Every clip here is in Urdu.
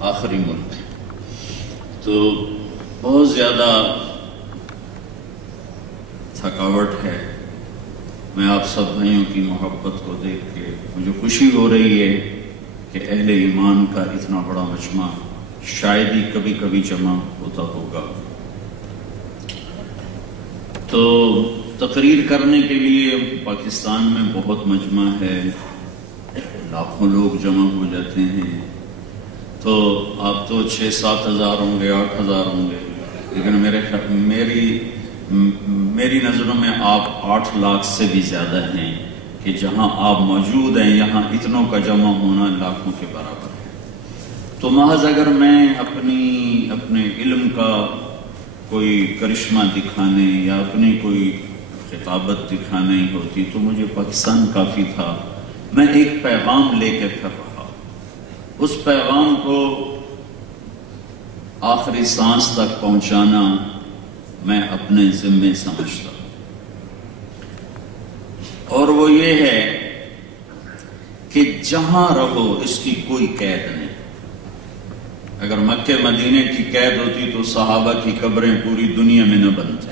آخری ملک تو بہت زیادہ تھکاوٹ ہے. میں آپ سب بھائیوں کی محبت کو دیکھ کے مجھے خوشی ہو رہی ہے کہ اہل ایمان کا اتنا بڑا مجمع شاید ہی کبھی کبھی جمع ہوتا ہوگا. تو تقریر کرنے کے لیے پاکستان میں بہت مجمع ہے، لاکھوں لوگ جمع ہو جاتے ہیں. تو آپ تو 6-7 ہزار ہوں گے، 8 ہزار ہوں گے، لیکن میری نظروں میں آپ 8 لاکھ سے بھی زیادہ ہیں کہ جہاں آپ موجود ہیں یہاں اتنوں کا جمع ہونا لاکھوں کے برابر ہے. تو محض اگر میں اپنے علم کا کوئی کرشمہ دکھانے یا اپنی کوئی خطابت دکھانے ہوتی تو مجھے پاکستان کافی تھا. میں ایک پیغام لے کے پھر رہا، اس پیغام کو آخری سانس تک پہنچانا میں اپنے ذمے سمجھتا ہوں. اور وہ یہ ہے کہ جہاں رہو اس کی کوئی قید نہیں. اگر مکہ مدینے کی قید ہوتی تو صحابہ کی قبریں پوری دنیا میں نہ بنتی.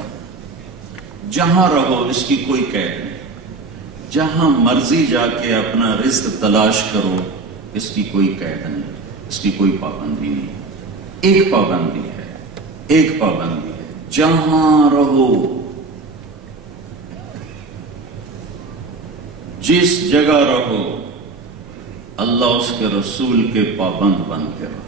جہاں رہو اس کی کوئی قید نہیں. جہاں مرضی جا کے اپنا رزق تلاش کرو اس کی کوئی قید نہیں، اس کی کوئی پابندی نہیں. ایک پابندی ہے جہاں رہو، جس جگہ رہو اللہ اس کے رسول کے پابند بن کے رہو.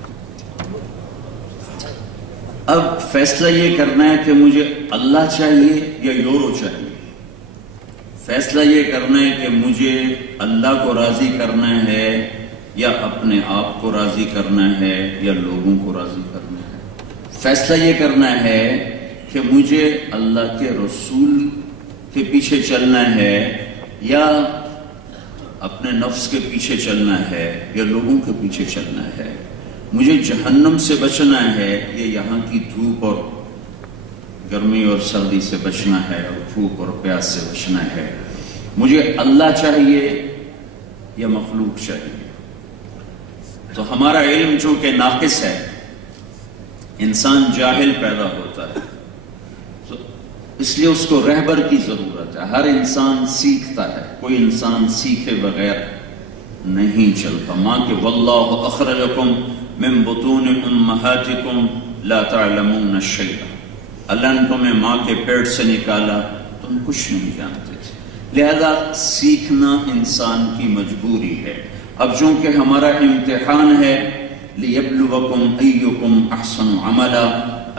اب فیصلہ یہ کرنا ہے کہ مجھے اللہ چاہیے یا یورو چاہیے. فیصلہ یہ کرنا ہے کہ مجھے اللہ کو راضی کرنا ہے یا اپنے آپ کو راضی کرنا ہے یا لوگوں کو راضی کرنا ہے. فیصلہ یہ کرنا ہے کہ مجھے اللہ کے رسول کے پیچھے چلنا ہے یا اپنے نفس کے پیچھے چلنا ہے یا لوگوں کے پیچھے چلنا ہے. مجھے جہنم سے بچنا ہے یا یہاں کی دھوپ اور گرمی اور سردی سے بچنا ہے اور بھوک اور پیاس سے بچنا ہے. مجھے اللہ چاہیے یا مخلوق چاہیے. تو ہمارا علم چونکہ ناقص ہے، انسان جاہل پیدا ہوتا ہے، تو اس لیے اس کو رہبر کی ضرورت ہے. ہر انسان سیکھتا ہے، کوئی انسان سیکھے بغیر نہیں چلتا. ماں کہ واللہ اخرجکم من بطون امہاتکم لا تعلمون شیئا. اللہ نے تمہیں ماں کے پیٹ سے نکالا، تم کچھ نہیں جانتے تھے. لہذا سیکھنا انسان کی مجبوری ہے. اب چونکہ ہمارا امتحان ہے لِيَبْلُوَكُمْ أَيُّكُمْ أَحْسَنُ عَمَلًا،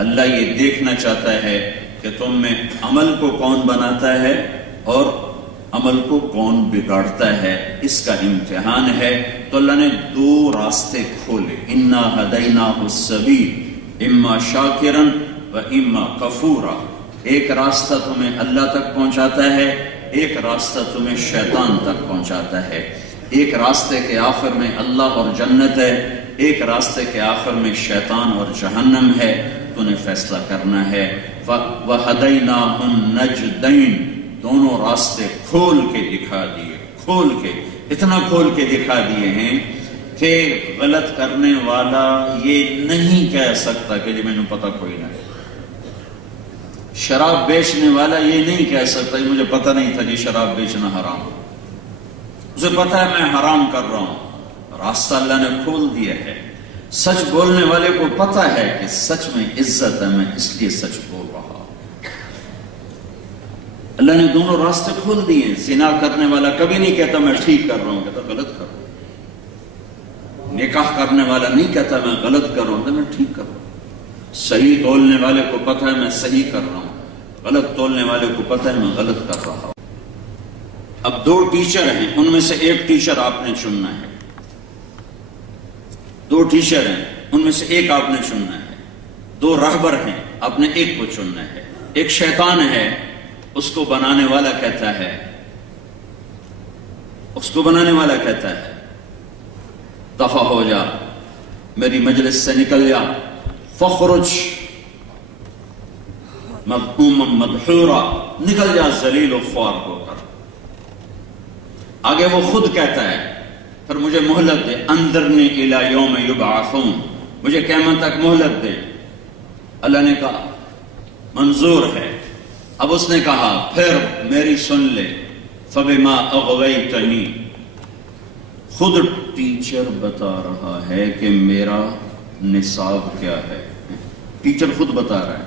اللہ یہ دیکھنا چاہتا ہے کہ تم میں عمل کو کون بناتا ہے اور عمل کو کون بگاڑتا ہے. اس کا امتحان ہے. تو اللہ نے 2 راستے کھولے. اِنَّا هَدَيْنَاهُ السَّبِيلَ إِمَّا شَاكِرًا وَإِمَّا كَفُورًا. ایک راستہ تمہیں اللہ تک پہنچاتا ہے، ایک راستہ تمہیں شیطان تک پہنچاتا ہے. ایک راستے کے آخر میں اللہ اور جنت ہے، ایک راستے کے آخر میں شیطان اور جہنم ہے. تو نے فیصلہ کرنا ہے. وَهَدَيْنَاهُ النَّجْدَيْنِ، دونوں راستے کھول کے دکھا دیے. اتنا کھول کے دکھا دیے ہیں کہ غلط کرنے والا یہ نہیں کہہ سکتا کہ جی مجھے پتہ کوئی نہ ہے. شراب بیچنے والا یہ نہیں کہہ سکتا کہ مجھے پتہ نہیں تھا جی شراب بیچنا حرام. اسے پتہ ہے میں حرام کر رہا ہوں، راستہ اللہ نے کھول دیا ہے. سچ بولنے والے کو پتہ ہے کہ سچ میں عزت ہے، میں اس لیے سچ بول رہا ہوں. اللہ نے دونوں راستے کھول دیے ہیں. زنا کرنے والا کبھی نہیں کہتا میں ٹھیک کر رہا ہوں، کہتا غلط کر رہا ہوں. نکاح کرنے والا نہیں کہتا میں غلط کر رہا ہوں، میں ٹھیک کر رہا ہوں. صحیح تولنے والے کو پتہ ہے میں صحیح کر رہا ہوں، غلط تولنے والے کو پتہ ہے میں غلط کر رہا ہوں. اب دو ٹیچر ہیں، ان میں سے ایک ٹیچر آپ نے چننا ہے. دو ٹیچر ہیں، ان میں سے ایک آپ نے چننا ہے. دو راہبر ہیں، آپ نے ایک کو چننا ہے. ایک شیطان ہے، اس کو بنانے والا کہتا ہے دفع ہو جا، میری مجلس سے نکل جا، فخرج مذموما مدحورا، نکل جا ذلیل و خوار ہو کر. آگے وہ خود کہتا ہے پھر مجھے مہلت دے، انظرنی الی یوم یبعثون، مجھے قیامت تک مہلت دے. اللہ نے کہا منظور ہے. اب اس نے کہا پھر میری سن لے، فبما اغویتنی. خود ٹیچر بتا رہا ہے کہ میرا نصاب کیا ہے. ٹیچر خود بتا رہا ہے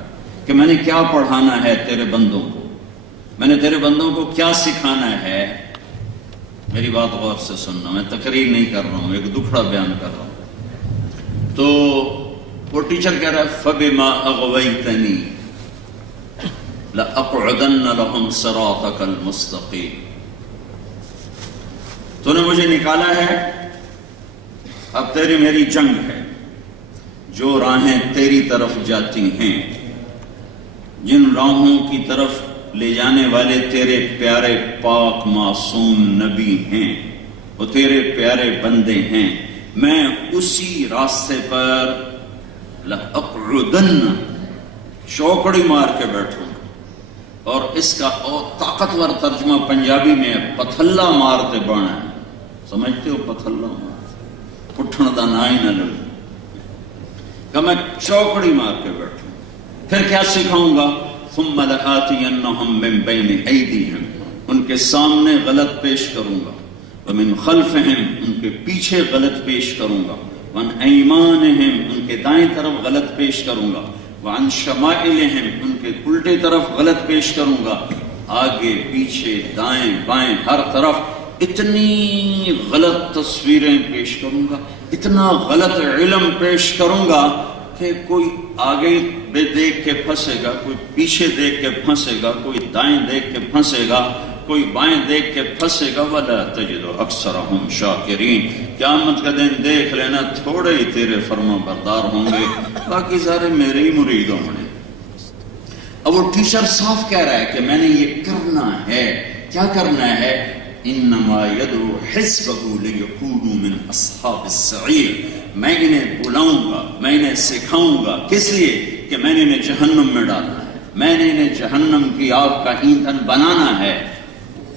کہ میں نے کیا پڑھانا ہے تیرے بندوں کو، میں نے تیرے بندوں کو کیا سکھانا ہے. میری بات غور سے سننا، میں تقریر نہیں کر رہا ہوں، ایک دکھڑا بیان کر رہا ہوں. تو وہ ٹیچر کہہ رہا ہے فبما اغویتنی لأقعدن لهم صراطك المستقیم. تو نے مجھے نکالا ہے، اب تیری میری جنگ ہے. جو راہیں تیری طرف جاتی ہیں، جن راہوں کی طرف لے جانے والے تیرے پیارے پاک معصوم نبی ہیں، وہ تیرے پیارے بندے ہیں، میں اسی راستے پر لأقعدن چوکڑی مار کے بیٹھوں. اور اس کا اور طاقتور ترجمہ پنجابی میں پتھلا مارتے بانا ہے. سمجھتے ہو پتھلا مار پٹھن دا نائی نہ لڑ، کہ میں چوکڑی مار کے بیٹھوں. پھر کیا سکھاؤں گا؟ ثم لآتینہم من بین ایدیہم، ان کے سامنے غلط پیش کروں گا، ومن خلفہم، ان کے پیچھے غلط پیش کروں گا، وعن ایمانہم، ان کے دائیں طرف غلط پیش کروں گا، وعن شمائلہم، ان کے الٹے طرف غلط پیش کروں گا، آگے پیچھے دائیں بائیں ہر طرف اتنی غلط تصویریں پیش کروں گا، اتنا غلط علم پیش کروں گا کہ کوئی آگے بے دیکھ کے پھنسے گا، کوئی پیچھے دیکھ کے پھنسے گا، کوئی دائیں دیکھ کے پھنسے گا، کوئی بائیں دیکھ کے پھنسے گا. وَلَا تَجِدُ أَكْثَرَهُمْ شَاكِرِينَ. قیامت کا دن دیکھ لینا تھوڑے ہی تیرے فرما بردار ہوں گے، باقی سارے میرے ہی مرید ہوں گے. اب وہ ٹیچر صاف کہہ رہا ہے کہ میں نے یہ کرنا ہے. کیا کرنا ہے؟ انما يدعو حزبه ليكونوا من اصحاب السعیر. میں انہیں بلاؤں گا، میں انہیں سکھاؤں گا. کس لیے؟ کہ میں نے انہیں جہنم میں ڈالنا ہے، میں نے انہیں جہنم کی آگ کا ایندھن بنانا ہے.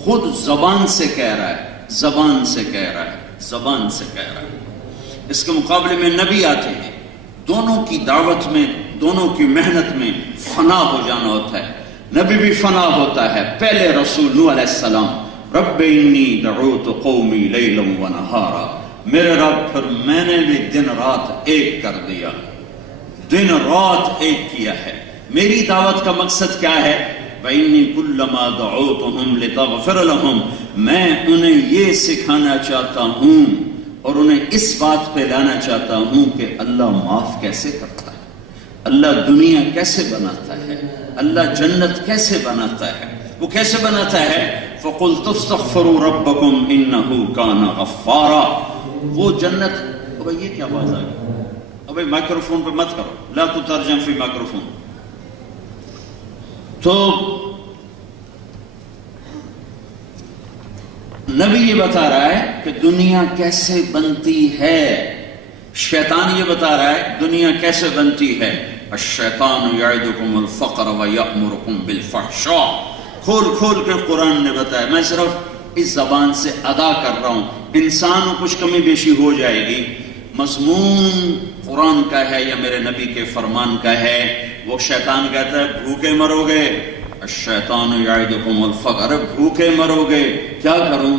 خود زبان سے کہہ رہا ہے، زبان سے کہہ رہا ہے، زبان سے کہہ رہا ہے. اس کے مقابلے میں نبی آتے ہیں، دونوں کی دعوت میں، دونوں کی محنت میں فنا ہو جانا ہوتا ہے. نبی بھی فنا ہوتا ہے. پہلے رسول نوح علیہ السلام، رب انی دعوت قومی لیلا و نہارا، میرے رب پھر میں نے بھی دن رات ایک کر دیا، دن رات ایک کیا ہے. میری دعوت کا مقصد کیا ہے؟ وَإِنِّي كُلَّمَا دَعَوْتُهُمْ لِتَغْفِرَ لَهُمْ، میں انہیں یہ سکھانا چاہتا ہوں اور انہیں اس بات پہ لانا چاہتا ہوں کہ اللہ معاف کیسے کرتا ہے، اللہ دنیا کیسے بناتا ہے، اللہ جنت کیسے بناتا ہے. وہ کیسے بناتا ہے؟ فَقُلْتُ اسْتَغْفِرُوا رَبَّكُمْ إِنَّهُ كَانَ غَفَّارًا. وہ جنت، اب یہ کیا بات ہے؟ اب مائکروفون پہ مت کرو، لا تترجم فی مائکروفون. تو نبی یہ بتا رہا ہے کہ دنیا کیسے بنتی ہے، شیطان یہ بتا رہا ہے دنیا کیسے بنتی ہے. الشیطان یعدکم الفقر ویأمرکم بالفحشاء. کھول کھول کے قرآن نے بتایا. میں صرف اس زبان سے ادا کر رہا ہوں. انسان کچھ کمی بیشی ہو جائے گی، مضمون قرآن کا ہے یا میرے نبی کے فرمان کا ہے. وہ شیطان کہتا ہے بھوکے مرو گے، الشیطان یعدکم الفقر، بھوکے مرو گے. کیا کروں؟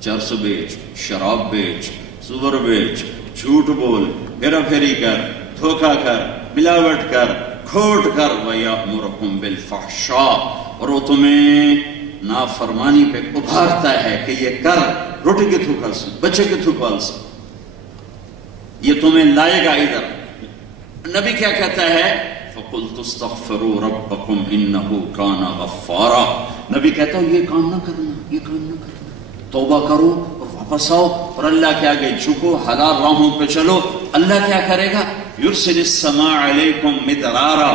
چرس بیچ، شراب بیچ، سور بیچ، جھوٹ بول، ہیرا پھیری کر، دھوکہ کر، ملاوٹ کر، کھوٹ کر. وَيَأْمُرُكُمْ بِالْفَحْشَاءِ، اور وہ تمہیں نافرمانی پہ ابھارتا ہے کہ یہ کر، روٹی کے تھوک پال سے، بچے کے تھوک پال سے، یہ تمہیں لائے گا ادھر. نبی کیا کہتا ہے؟ فَقُلْتُ اسْتَغْفِرُوا رَبَّكُمْ إِنَّهُ كَانَ غَفَّارًا. نبی کہتا ہے یہ کام نہ کرنا، یہ کام نہ کرنا، توبہ کرو اور واپس آؤ اور اللہ کے آگے جھکو، حلال راہوں پہ چلو. اللہ کیا کرے گا؟ یرسل السماء علیکم مدرارا،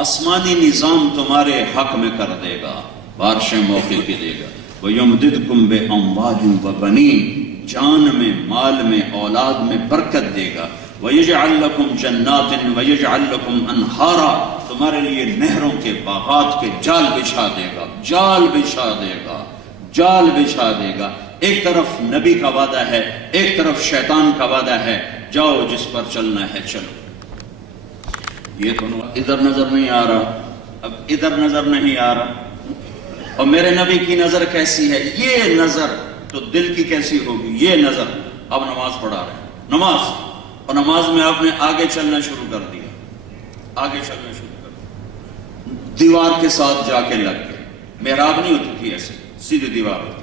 آسمانی نظام تمہارے حق میں کر دے گا، بارشیں موقع کی دے گا. وَيُمْدِدْكُمْ بِأَمْوَالٍ وَبَنِينَ، جان میں، مال میں، اولاد میں برکت دے گا. وَيَجْعَلْ لَكُمْ جَنَّاتٍ وَيَجْعَلْ لَكُمْ أَنْهَارًا، تمہارے لیے نہروں کے، باغات کے جال بچھا دے گا، جال بچھا دے گا، جال بچھا دے گا. ایک طرف نبی کا وعدہ ہے، ایک طرف شیطان کا وعدہ ہے، جاؤ جس پر چلنا ہے چلو. یہ تو ادھر نظر نہیں آ رہا، اب ادھر نظر نہیں آ رہا. اور میرے نبی کی نظر کیسی ہے؟ یہ نظر تو دل کی کیسی ہوگی؟ یہ نظر. اب نماز پڑھا رہے ہیں، نماز، اور نماز میں آپ نے آگے چلنا شروع کر دیا، آگے چلنا شروع کر دیا، دیوار کے ساتھ جا کے لگ گئے. محراب نہیں ہوتی تھی ایسے، سیدھی دیوار ہوتی،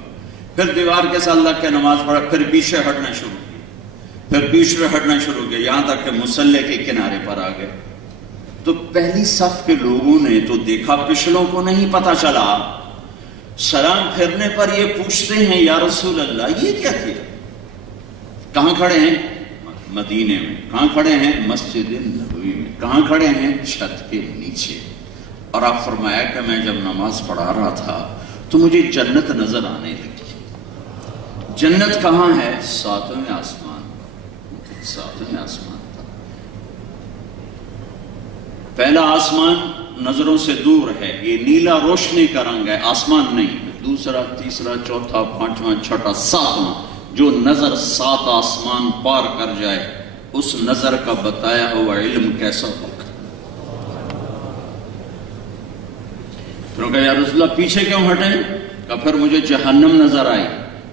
پھر دیوار کے ساتھ لگ کے نماز پڑھا، پھر پیچھے ہٹنا شروع کیا، پھر پیچھے ہٹنا شروع کیا، یہاں تک کہ مصلی کے کنارے پر آ گئے. تو پہلی صف کے لوگوں نے تو دیکھا، پچھلوں کو نہیں پتا چلا. سلام پھرنے پر یہ پوچھتے ہیں یا رسول اللہ یہ کیا کیا؟ کہاں کھڑے ہیں؟ مدینے میں. کہاں کھڑے ہیں؟ مسجد نبوی میں. کہاں کھڑے ہیں؟ چھت کے نیچے. اور آپ فرمایا کہ میں جب نماز پڑھا رہا تھا تو مجھے جنت نظر آنے لگی. جنت کہاں ہے؟ ساتویں آسمان، ساتویں آسمان تھا. پہلا آسمان نظروں سے دور ہے، یہ نیلا روشنی کا رنگ ہے، آسمان نہیں. دوسرا، تیسرا، چوتھا، پانچواں، چھٹا، ساتواں. جو نظر 7 آسمان پار کر جائے اس نظر کا بتایا ہوا علم کیسا ہوگا. پھر کہا یا رسول اللہ پیچھے کیوں ہٹے؟ کہ پھر مجھے جہنم نظر آئی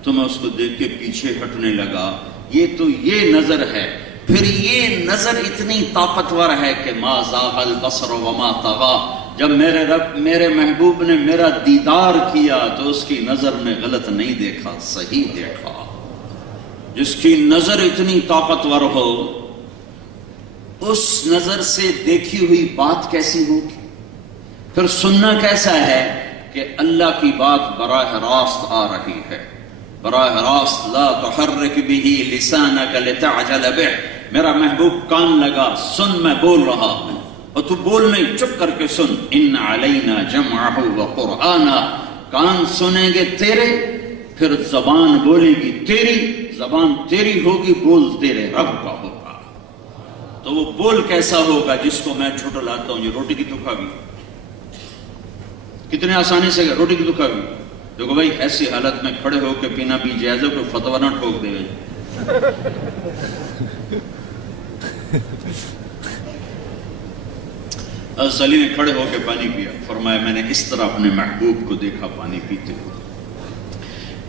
تو میں اس کو دیکھ کے پیچھے ہٹنے لگا. یہ تو یہ نظر ہے. پھر یہ نظر اتنی طاقتور ہے کہ ما زاغ البصر وما طغى. جب میرے رب، میرے محبوب نے میرا دیدار کیا تو اس کی نظر نے غلط نہیں دیکھا، صحیح دیکھا. جس کی نظر اتنی طاقتور ہو اس نظر سے دیکھی ہوئی بات کیسی ہوگی؟ پھر سننا کیسا ہے کہ اللہ کی بات براہ راست آ رہی ہے، براہ راست. لا تحرک به لسانک لتعجل به. میرا محبوب کان لگا، سن میں بول رہا ہوں، اور تو بول نہیں، چپ کر کے سن. ان علینا جمعہ وقرآنا. کان سنیں گے تیرے، پھر زبان بولے گی تیری، زبان تیری ہوگی، بول تیرے رب کا ہوگا. تو وہ بول کیسا ہوگا جس کو میں جھٹلاتا ہوں؟ یہ روٹی کی تو کھا گئی، کتنے آسانی سے روٹی کی تو کھا گئی. دیکھو بھائی ایسی حالت میں کھڑے ہو کے پینا بھی جائز ہے، کوئی فتویٰ نہ ٹھوک دے گا. حضرت علی نے کھڑے ہو کے پانی پیا، فرمایا میں نے اس طرح اپنے محبوب کو دیکھا پانی پیتے ہوئے.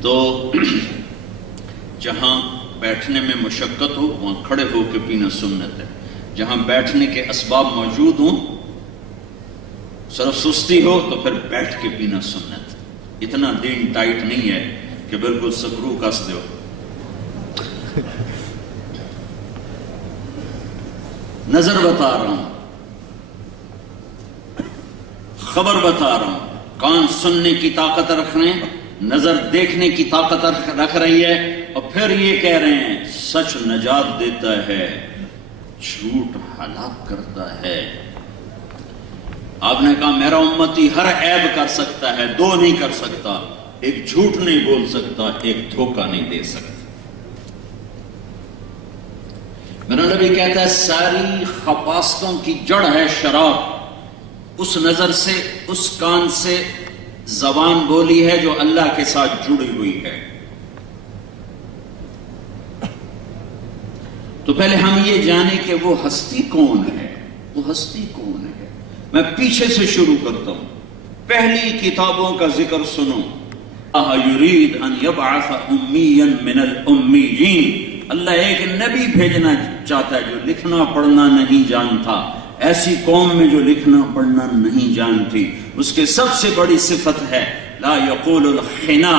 تو جہاں بیٹھنے میں مشقت ہو وہاں کھڑے ہو کے پینا سنت ہے. جہاں بیٹھنے کے اسباب موجود ہوں، صرف سستی ہو تو پھر بیٹھ کے پینا سنت. اتنا دین ٹائٹ نہیں ہے کہ بالکل سکرو کس دو. نظر بتا رہا ہوں، خبر بتا رہا ہوں. کان سننے کی طاقت رکھ رہے ہیں، نظر دیکھنے کی طاقت رکھ رہی ہے. اور پھر یہ کہہ رہے ہیں سچ نجات دیتا ہے، جھوٹ ہلاک کرتا ہے. آپ نے کہا میرا امتی ہر عیب کر سکتا ہے، 2 نہیں کر سکتا. ایک جھوٹ نہیں بول سکتا، ایک دھوکہ نہیں دے سکتا. میرا نبی کہتا ہے ساری خباثتوں کی جڑ ہے شراب. اس نظر سے، اس کان سے زبان بولی ہے جو اللہ کے ساتھ جڑی ہوئی ہے. تو پہلے ہم یہ جانیں کہ وہ ہستی کون ہے. وہ ہستی کون ہے؟ میں پیچھے سے شروع کرتا ہوں. پہلی کتابوں کا ذکر سنو. یرید ان یبعث امیا من الامیین. اللہ ایک نبی بھیجنا چاہتا ہے جو لکھنا پڑھنا نہیں جانتا. ایسی قوم میں جو لکھنا پڑھنا نہیں جانتی. اس کے سب سے بڑی صفت ہے لا یقول الخنا.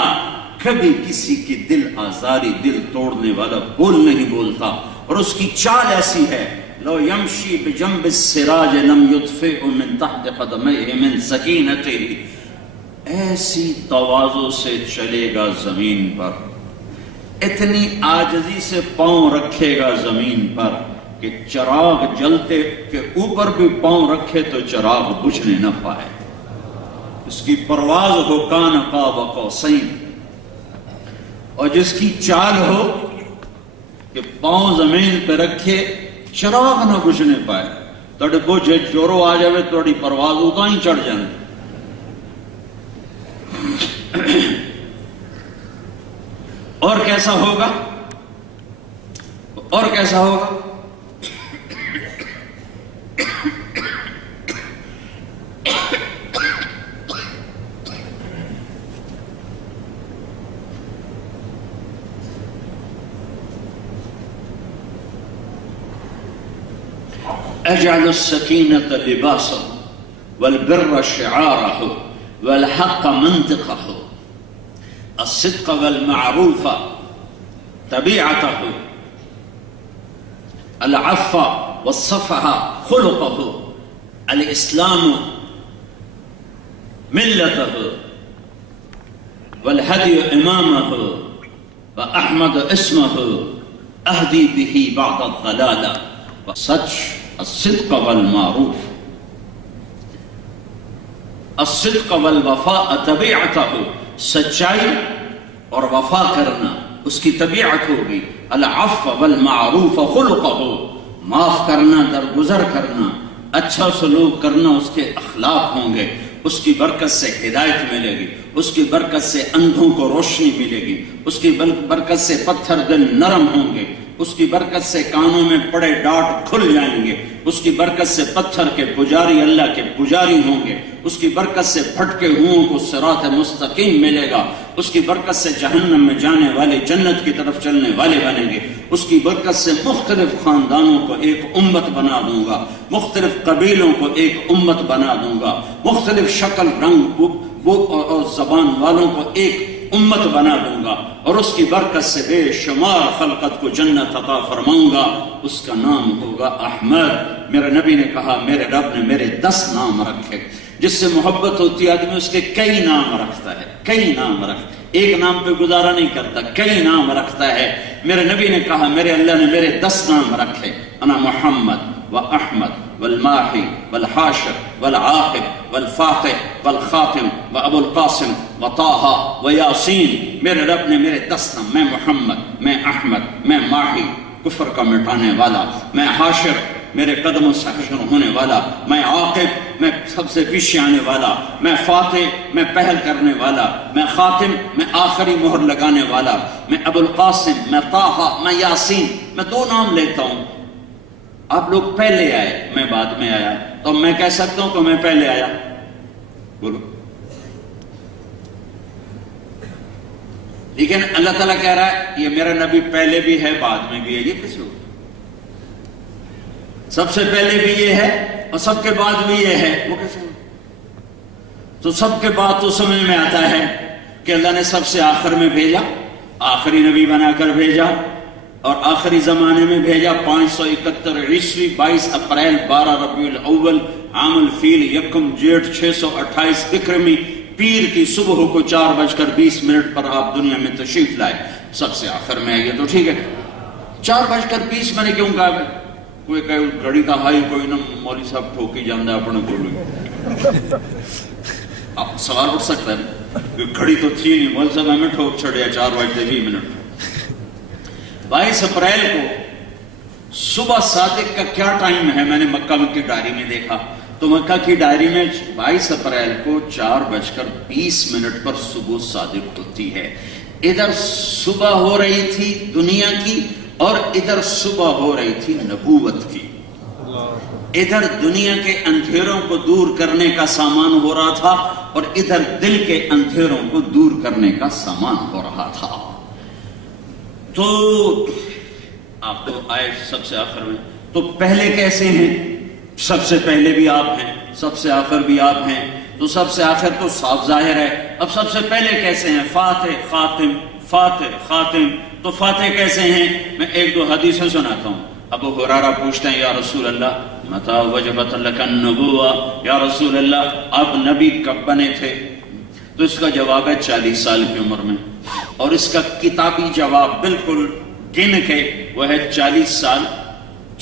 کبھی کسی کی دل آزاری دل توڑنے والا بول نہیں بولتا. اور اس کی چال ایسی ہے لو یمشی بجنب السراج لم یطفئ من تحت قدمیہ من سکینتہ. ایسی تواضع سے چلے گا زمین پر, اتنی عاجزی سے پاؤں رکھے گا زمین پر کہ چراغ جلتے کے اوپر بھی پاؤں رکھے تو چراغ بجھنے نہ پائے. اس کی پرواز ہو کان قاب قوسین. اور جس کی چال ہو کہ پاؤں زمین پہ رکھے چراغ نہ بجھنے پائے. تڑ بجھے چورو آ جائے تھوڑی پرواز اتنا ہی چڑھ جائے. اور کیسا ہوگا؟ اور کیسا ہوگا؟ اجعل السکینة لباسه والبر شعاره والحق منطقه الصدق والمعروف طبيعته العفو والصفح خلقه الإسلام ملته والهدي إمامه وأحمد اسمه أهدي به بعد الضلالة وسچ الصدق والمعروف الصدق والوفاء طبيعته. سچائی اور وفا کرنا اس کی طبیعت ہوگی. العفو والمعروف خلقہ. معاف کرنا درگزر کرنا اچھا سلوک کرنا اس کے اخلاق ہوں گے. اس کی برکت سے ہدایت ملے گی. اس کی برکت سے اندھوں کو روشنی ملے گی. اس کی برکت سے پتھر دل نرم ہوں گے. اس کی برکت سے کانوں میں پڑے ڈاٹ کھل جائیں گے. اس کی برکت سے پتھر کے پجاری اللہ کے پجاری ہوں گے. اس کی برکت سے پھٹکے ہوں کو صراط مستقیم ملے گا. اس کی برکت سے جہنم میں جانے والے جنت کی طرف چلنے والے بنیں گے. اس کی برکت سے مختلف خاندانوں کو ایک امت بنا دوں گا. مختلف قبیلوں کو ایک امت بنا دوں گا. مختلف شکل رنگ اور زبان والوں کو ایک امت بنا دوں گا. اور اس کی برکت سے بے شمار خلقت کو جنت عطا فرماؤں گا. اس کا نام ہوگا احمد. میرے نبی نے کہا میرے رب نے میرے 10 نام رکھے. جس سے محبت ہوتی ہے آدمی اس کے کئی نام رکھتا ہے. کئی نام رکھتا ہے. ایک نام پہ گزارا نہیں کرتا, کئی نام رکھتا ہے. میرے نبی نے کہا میرے اللہ نے میرے 10 نام رکھے. انا محمد واحمد والماحی والحاشر والعاقب والفاتح والخاتم وابو القاسم وطاہ ویاسین. میرے رب نے میرے 10 نام. میں محمد, میں احمد, میں ماحی کفر کا مٹانے والا, میں حاشر میرے قدموں سے حشر ہونے والا, میں عاقب میں سب سے پیچھے آنے والا, میں فاتح میں پہل کرنے والا, میں خاتم میں آخری مہر لگانے والا, میں ابو القاسم, میں طاہ, میں یاسین. میں 2 نام لیتا ہوں. آپ لوگ پہلے آئے, میں بعد میں آیا, تو میں کہہ سکتا ہوں کہ میں پہلے آیا؟ بولو. لیکن اللہ تعالیٰ کہہ رہا ہے یہ میرا نبی پہلے بھی ہے بعد میں بھی ہے. یہ کس لوگ؟ سب سے پہلے بھی یہ ہے اور سب کے بعد بھی یہ ہے. وہ کیسے؟ تو سب کے بعد تو سمجھ میں آتا ہے کہ اللہ نے سب سے آخر میں بھیجا, آخری نبی بنا کر بھیجا اور آخری زمانے میں بھیجا. 571 عیسوی 22 اپریل 12 ربیع الاول عام الفیل 1 جیٹھ 628 وکرمی پیر کی صبح کو 4:20 پر آپ دنیا میں تشریف لائے. سب سے آخر میں آئیے تو ٹھیک ہے. 4:20 میں نے کیوں کہا؟ کوئی کہے گھڑی کا ہائی کوئی نہ مولوی صاحب ٹھوکی جاندہ اپنے کو. آپ سوال اٹھ سکتا ہے گھڑی تو تھی نہیں, مولوی صاحب ہمیں ٹھوک چھڑیا 4:20. 22 اپریل کو صبح صادق کا کیا ٹائم ہے؟ میں نے مکہ کی ڈائری میں دیکھا تو مکہ کی ڈائری میں 22 اپریل کو 4:20 پر صبح صادق ہوتی ہے. ادھر صبح ہو رہی تھی دنیا کی اور ادھر صبح ہو رہی تھی نبوت کی. ادھر دنیا کے اندھیروں کو دور کرنے کا سامان ہو رہا تھا اور ادھر دل کے اندھیروں کو دور کرنے کا سامان ہو رہا تھا. تو آپ تو آئے سب سے آخر میں. تو پہلے کیسے ہیں؟ سب سے پہلے بھی آپ ہیں, سب سے آخر بھی آپ ہیں. تو سب سے آخر تو صاف ظاہر ہے. اب سب سے پہلے کیسے ہیں؟ فاتح خاتم, فاتح خاتم. تو فاتح کیسے ہیں؟ میں ایک دو حدیثیں سناتا ہوں. ابو ہریرہ پوچھتے ہیں یا رسول اللہ متی وجبت لک النبوہ, یا رسول اللہ آپ نبی کب بنے تھے؟ تو اس کا جواب ہے 40 سال کی عمر میں. اور اس کا کتابی جواب بالکل گن کے وہ ہے 40 سال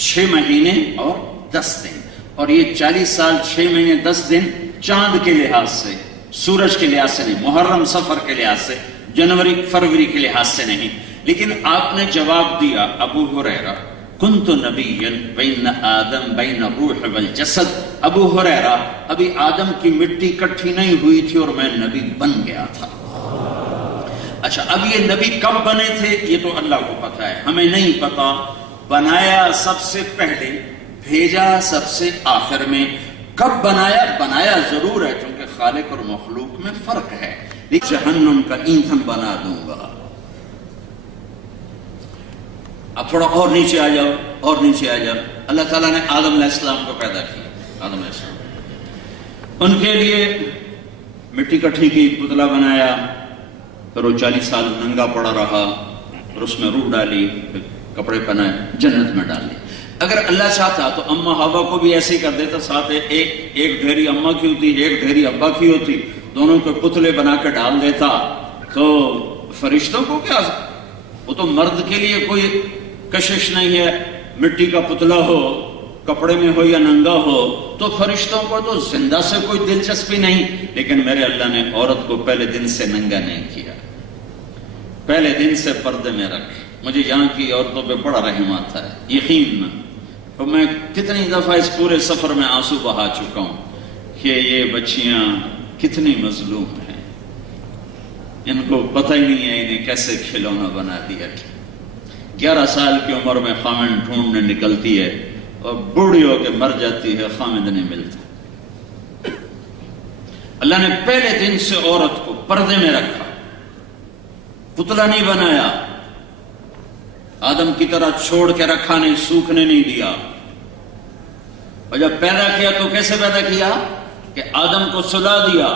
6 مہینے اور 10 دن. اور یہ 40 سال 6 مہینے 10 دن چاند کے لحاظ سے, سورج کے لحاظ سے نہیں, محرم سفر کے لحاظ سے, جنوری فروری کے لحاظ سے نہیں. لیکن آپ نے جواب دیا ابو ہریرہ کنت نبیا بین آدم بین الروح والجسد. ابو ہریرہ ابھی آدم کی مٹی اکٹھی نہیں ہوئی تھی اور میں نبی بن گیا تھا. اچھا اب یہ نبی کب بنے تھے یہ تو اللہ کو پتا ہے, ہمیں نہیں پتا. بنایا سب سے پہلے, بھیجا سب سے آخر میں. کب بنایا؟ بنایا ضرور ہے کیونکہ خالق اور مخلوق میں فرق ہے. لیکن جہنم کا ایندھن بنا دوں گا. اب تھوڑا اور نیچے آ جاؤ, اور نیچے آ جاؤ. اللہ تعالیٰ نے آدم علیہ السلام کو پیدا کیا. آدم علیہ السلام ان کے لیے مٹی کٹھی کی, پتلا بنایا, پھر وہ 40 سال ننگا پڑا رہا, پھر اس میں روح ڈالی, پھر کپڑے پہنائے, جنت میں ڈالے. اگر اللہ چاہتا تو اما ہوا کو بھی ایسے ہی کر دیتا. ساتھ ایک ڈھیری اما کی ہوتی, ایک ڈھیری ابا کی ہوتی, دونوں کو پتلے بنا کے ڈال دیتا. تو فرشتوں کو کیا, وہ تو مرد کے لیے کوئی کشش نہیں ہے, مٹی کا پتلا ہو, کپڑے میں ہو یا ننگا ہو. تو فرشتوں کو تو زندہ سے کوئی دلچسپی نہیں. لیکن میرے اللہ نے عورت کو پہلے دن سے ننگا نہیں کیا, پہلے دن سے پردے میں رکھ. مجھے یہاں کی عورتوں پہ بڑا رحم آتا ہے, یقین. تو میں کتنی دفعہ اس پورے سفر میں آنسو بہا چکا ہوں کہ یہ بچیاں کتنی مظلوم ہیں. ان کو پتہ ہی نہیں ہے انہیں کیسے کھلونا بنا دیا. 11 سال کی عمر میں خامند ڈھونڈنے نکلتی ہے اور بوڑھی ہو کے مر جاتی ہے, خامند نہیں ملتا. اللہ نے پہلے دن سے عورت کو پردے میں رکھا, پتلا نہیں بنایا, آدم کی طرح چھوڑ کے رکھا نہیں, سوکھنے نہیں دیا. اور جب پیدا کیا تو کیسے پیدا کیا کہ آدم کو سلا دیا,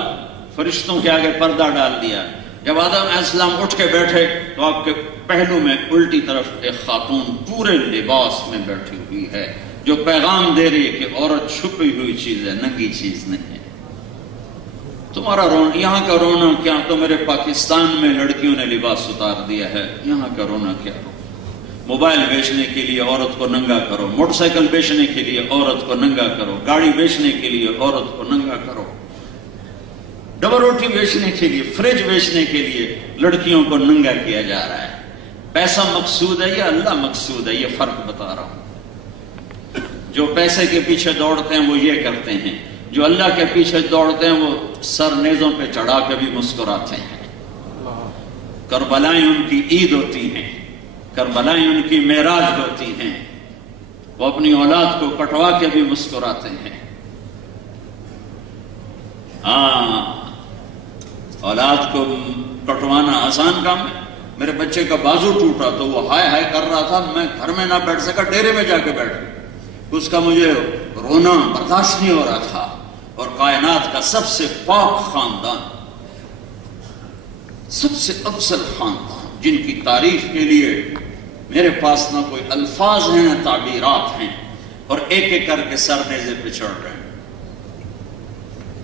فرشتوں کے آگے پردہ ڈال دیا. جب آدم علیہ السلام اٹھ کے بیٹھے تو آپ کے پہلو میں الٹی طرف ایک خاتون پورے لباس میں بیٹھی ہوئی ہے جو پیغام دے رہی ہے کہ عورت چھپی ہوئی چیز ہے, ننگی چیز نہیں ہے. تمہارا رونا, یہاں کا رونا کیا, تو میرے پاکستان میں لڑکیوں نے لباس اتار دیا ہے, یہاں کا رونا کیا. موبائل بیچنے کے لیے عورت کو ننگا کرو, موٹر سائیکل بیچنے کے لیے عورت کو ننگا کرو, گاڑی بیچنے کے لیے عورت کو ننگا کرو, ڈبل روٹی بیچنے کے لیے, فریج بیچنے کے لیے لڑکیوں کو ننگا کیا جا رہا ہے. پیسہ مقصود ہے یا اللہ مقصود ہے, یہ فرق بتا رہا ہوں. جو پیسے کے پیچھے دوڑتے ہیں وہ یہ کرتے ہیں, جو اللہ کے پیچھے دوڑتے ہیں وہ سر نیزوں پہ چڑھا کے بھی مسکراتے ہیں. کربلائیں ان کی عید ہوتی ہیں, کربلائیں ان کی معراج ہوتی ہیں. وہ اپنی اولاد کو کٹوا کے بھی مسکراتے ہیں. ہاں, اولاد کو کٹوانا آسان کام ہے. میرے بچے کا بازو ٹوٹا تو وہ ہائے ہائے کر رہا تھا, میں گھر میں نہ بیٹھ سکا, ڈیرے میں جا کے بیٹھ. اس کا مجھے رونا برداشت نہیں ہو رہا تھا. اور کائنات کا سب سے پاک خاندان, سب سے افضل خاندان, جن کی تعریف کے لیے میرے پاس نہ کوئی الفاظ ہیں نہ تعبیرات ہیں, اور ایک ایک کر کے سر نیزے پہ چڑھ رہے ہیں.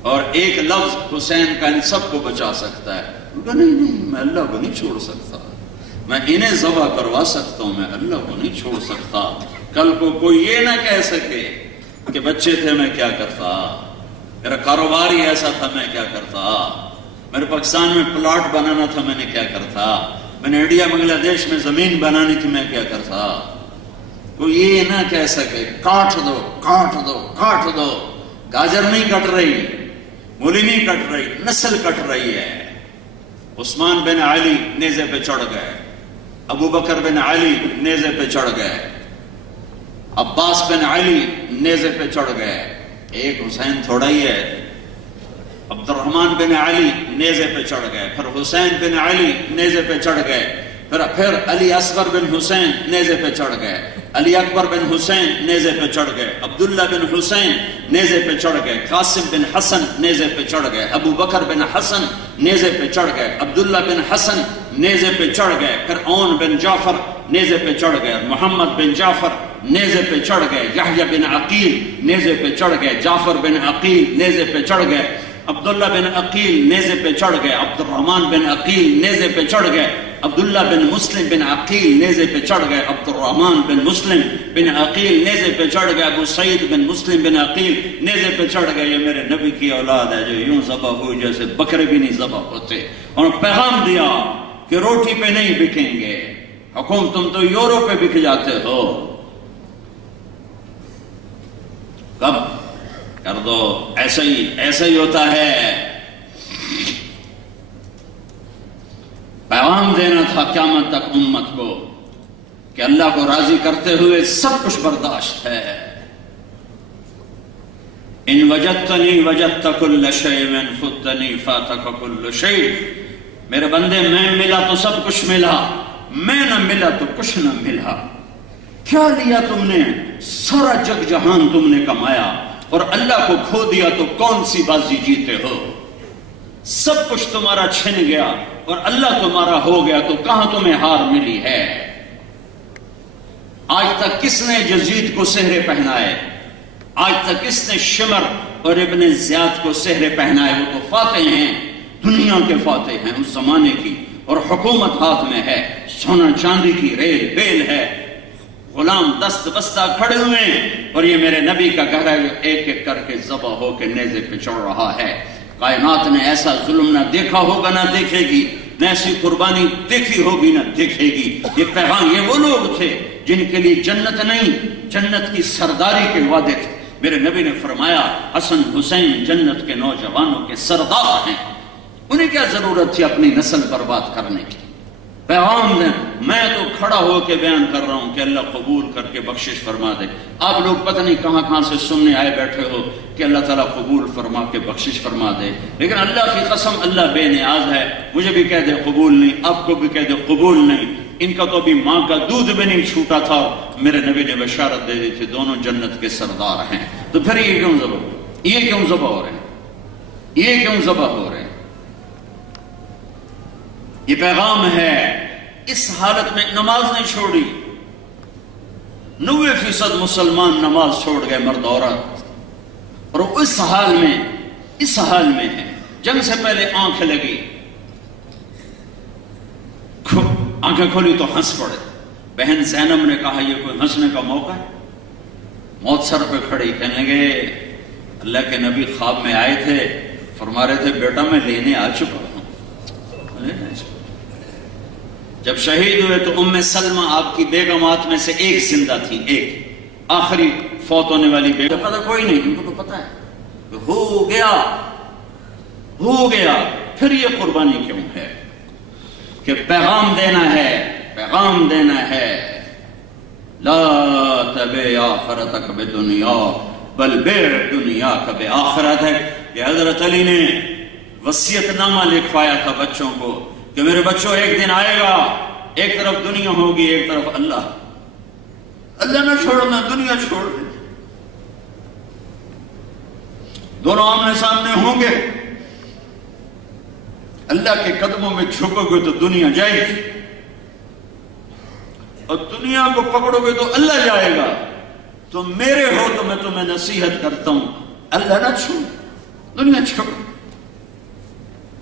اور ایک لفظ حسین کا ان سب کو بچا سکتا ہے. نہیں, میں اللہ کو نہیں چھوڑ سکتا. میں انہیں ذبح کروا سکتا ہوں, میں اللہ کو نہیں چھوڑ سکتا. کل کو کوئی یہ نہ کہہ سکے کہ بچے تھے میں کیا کرتا, میرا کاروبار ہی ایسا تھا میں کیا کرتا, میرے پاکستان میں پلاٹ بنانا تھا میں نے کیا کرتا, میں نے انڈیا بنگلہ دیش میں زمین بنانی تھی میں کیا کرتا. کوئی یہ نہ کہہ سکے کاٹ دو کاٹ دو کاٹ دو. گاجر نہیں کٹ رہی، مولی نہیں کٹ رہی، نسل کٹ رہی ہے۔ عثمان بن علی نیزے پہ چڑھ گئے، ابو بکر بن علی نیزے پہ چڑھ گئے، عباس بن علی نیزے پہ چڑھ گئے۔ ایک حسین تھوڑا ہی ہے، عبد الرحمن بن علی نیزے پہ چڑھ گئے، پھر حسین بن علی نیزے پہ چڑھ گئے، پھر علی اصغر بن حسین نیزے پہ چڑھ گئے، علی اکبر بن حسین نیزے پہ چڑھ گئے، عبداللہ بن حسین نیزے پہ چڑھ گئے، قاسم بن حسن نیزے پہ چڑھ گئے، ابو بکر بن حسن نیزے پہ چڑھ گئے، عبداللہ بن حسن نیزے پہ چڑھ گئے، پھر اون بن جعفر نیزے پہ چڑھ گئے، محمد بن جعفر نیزے پہ چڑھ گئے، یحییٰ بن عقیل نیزے پہ چڑھ گئے، جعفر بن عقیل نیزے پہ چڑھ گئے، عبداللہ بن عقیل نیزے پہ چڑھ گئے، عبد الرحمن بن عقیل نیزے پہ چڑھ گئے، عبداللہ بن مسلم بن عقیل نیزے پہ چڑھ گئے، عبد الرحمن بن مسلم بن عقیل نیزے پہ چڑھ گئے، ابو سعید بن مسلم بن عقیل نیزے پہ چڑھ گئے۔ یہ میرے نبی کی اولاد ہے جو یوں ذبح ہوئی جیسے بکرے بھی نہیں ذبح ہوتے، اور پیغام دیا کہ روٹی پہ نہیں بکیں گے، حکومت تم تو یورو پہ بک جاتے ہو، کب کر دو، ایسا ہی ہوتا ہے۔ پیغام دینا تھا قیامت تک امت کو کہ اللہ کو راضی کرتے ہوئے سب کچھ برداشت ہے۔ ان وجدتنی وجدت کل شیء وان فتنی فاتک کل شیء، میرے بندے میں ملا تو سب کچھ ملا، میں نہ ملا تو کچھ نہ ملا۔ کیا لیا تم نے؟ سارا جگ جہان تم نے کمایا، اور اللہ کو کھو دیا تو کون سی بازی جیتے ہو؟ سب کچھ تمہارا چھن گیا اور اللہ تمہارا ہو گیا تو کہاں تمہیں ہار ملی ہے؟ آج تک کس نے یزید کو سہرے پہنائے؟ آج تک کس نے شمر اور ابن زیاد کو سہرے پہنائے؟ وہ تو فاتح ہیں، دنیا کے فاتح ہیں اس زمانے کی، اور حکومت ہاتھ میں ہے، سونا چاندی کی ریل بیل ہے، غلام دست بستہ کھڑے ہوئے ہیں، اور یہ میرے نبی کا گھر ہے جو ایک ایک کر کے ذبح ہو کے نیزے پہ چڑھ رہا ہے۔ کائنات نے ایسا ظلم نہ دیکھا ہوگا نہ دیکھے گی، نہ ایسی قربانی دیکھی ہوگی نہ دیکھے گی۔ یہ پیغام، یہ وہ لوگ تھے جن کے لیے جنت نہیں، جنت کی سرداری کے وعدے تھے۔ میرے نبی نے فرمایا حسن حسین جنت کے نوجوانوں کے سردار ہیں، انہیں کیا ضرورت تھی اپنی نسل برباد کرنے کی؟ پیغام دیں، میں تو کھڑا ہو کے بیان کر رہا ہوں کہ اللہ قبول کر کے بخشش فرما دے۔ آپ لوگ پتہ نہیں کہاں کہاں سے سننے آئے بیٹھے ہو کہ اللہ تعالیٰ قبول فرما کے بخشش فرما دے، لیکن اللہ کی قسم اللہ بے نیاز ہے، مجھے بھی کہہ دے قبول نہیں، آپ کو بھی کہہ دے قبول نہیں۔ ان کا تو ابھی ماں کا دودھ بھی نہیں چھوٹا تھا، میرے نبی نے بشارت دے دی تھی دونوں جنت کے سردار ہیں۔ تو پھر یہ کیوں ذبح ہو رہے ہیں؟ یہ کیوں ذبح ہو رہے ہیں؟ یہ پیغام ہے۔ اس حالت میں نماز نہیں چھوڑی، 90% مسلمان نماز چھوڑ گئے، مرد عورت، اور اس حال میں ہے۔ جنگ سے پہلے آنکھ لگی، آنکھیں کھولی تو ہنس پڑے۔ بہن زینب نے کہا یہ کوئی ہنسنے کا موقع ہے؟ موت سر پہ کھڑی، کہنے گے اللہ کے نبی خواب میں آئے تھے، فرما رہے تھے بیٹا میں لینے آ چکا ہوں۔ جب شہید ہوئے تو ام سلمہ آپ کی بیگمات میں سے ایک زندہ تھی، ایک آخری فوت ہونے والی بیگم، پتہ کوئی نہیں، ان کو تو پتہ ہے ہو گیا۔ پھر یہ قربانی کیوں ہے؟ کہ پیغام دینا ہے لا تبع آخرتک بدنیا بل بیع دنیاک بآخرت ہے۔ کہ حضرت علی نے وصیت نامہ لکھوایا تھا بچوں کو کہ میرے بچوں ایک دن آئے گا، ایک طرف دنیا ہوگی ایک طرف اللہ نہ چھوڑنا، دنیا چھوڑ دے، دونوں آمنے سامنے ہوں گے، اللہ کے قدموں میں جھکو گے تو دنیا جائے گی، اور دنیا کو پکڑو گے تو اللہ جائے گا۔ تم میرے ہو تو میں تمہیں نصیحت کرتا ہوں، اللہ نہ چھوڑ، دنیا چھوڑ۔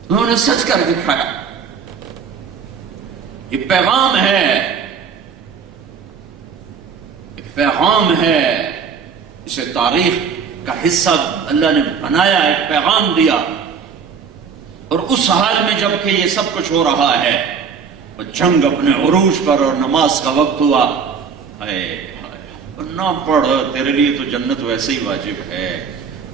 انہوں نے سچ کر دکھایا۔ یہ پیغام ہے، اسے تاریخ کا حصہ اللہ نے بنایا، ایک پیغام دیا۔ اور اس حال میں جب کہ یہ سب کچھ ہو رہا ہے، اور جنگ اپنے عروج پر، اور نماز کا وقت ہوا، نہ پڑھ، تیرے لیے تو جنت ویسے ہی واجب ہے،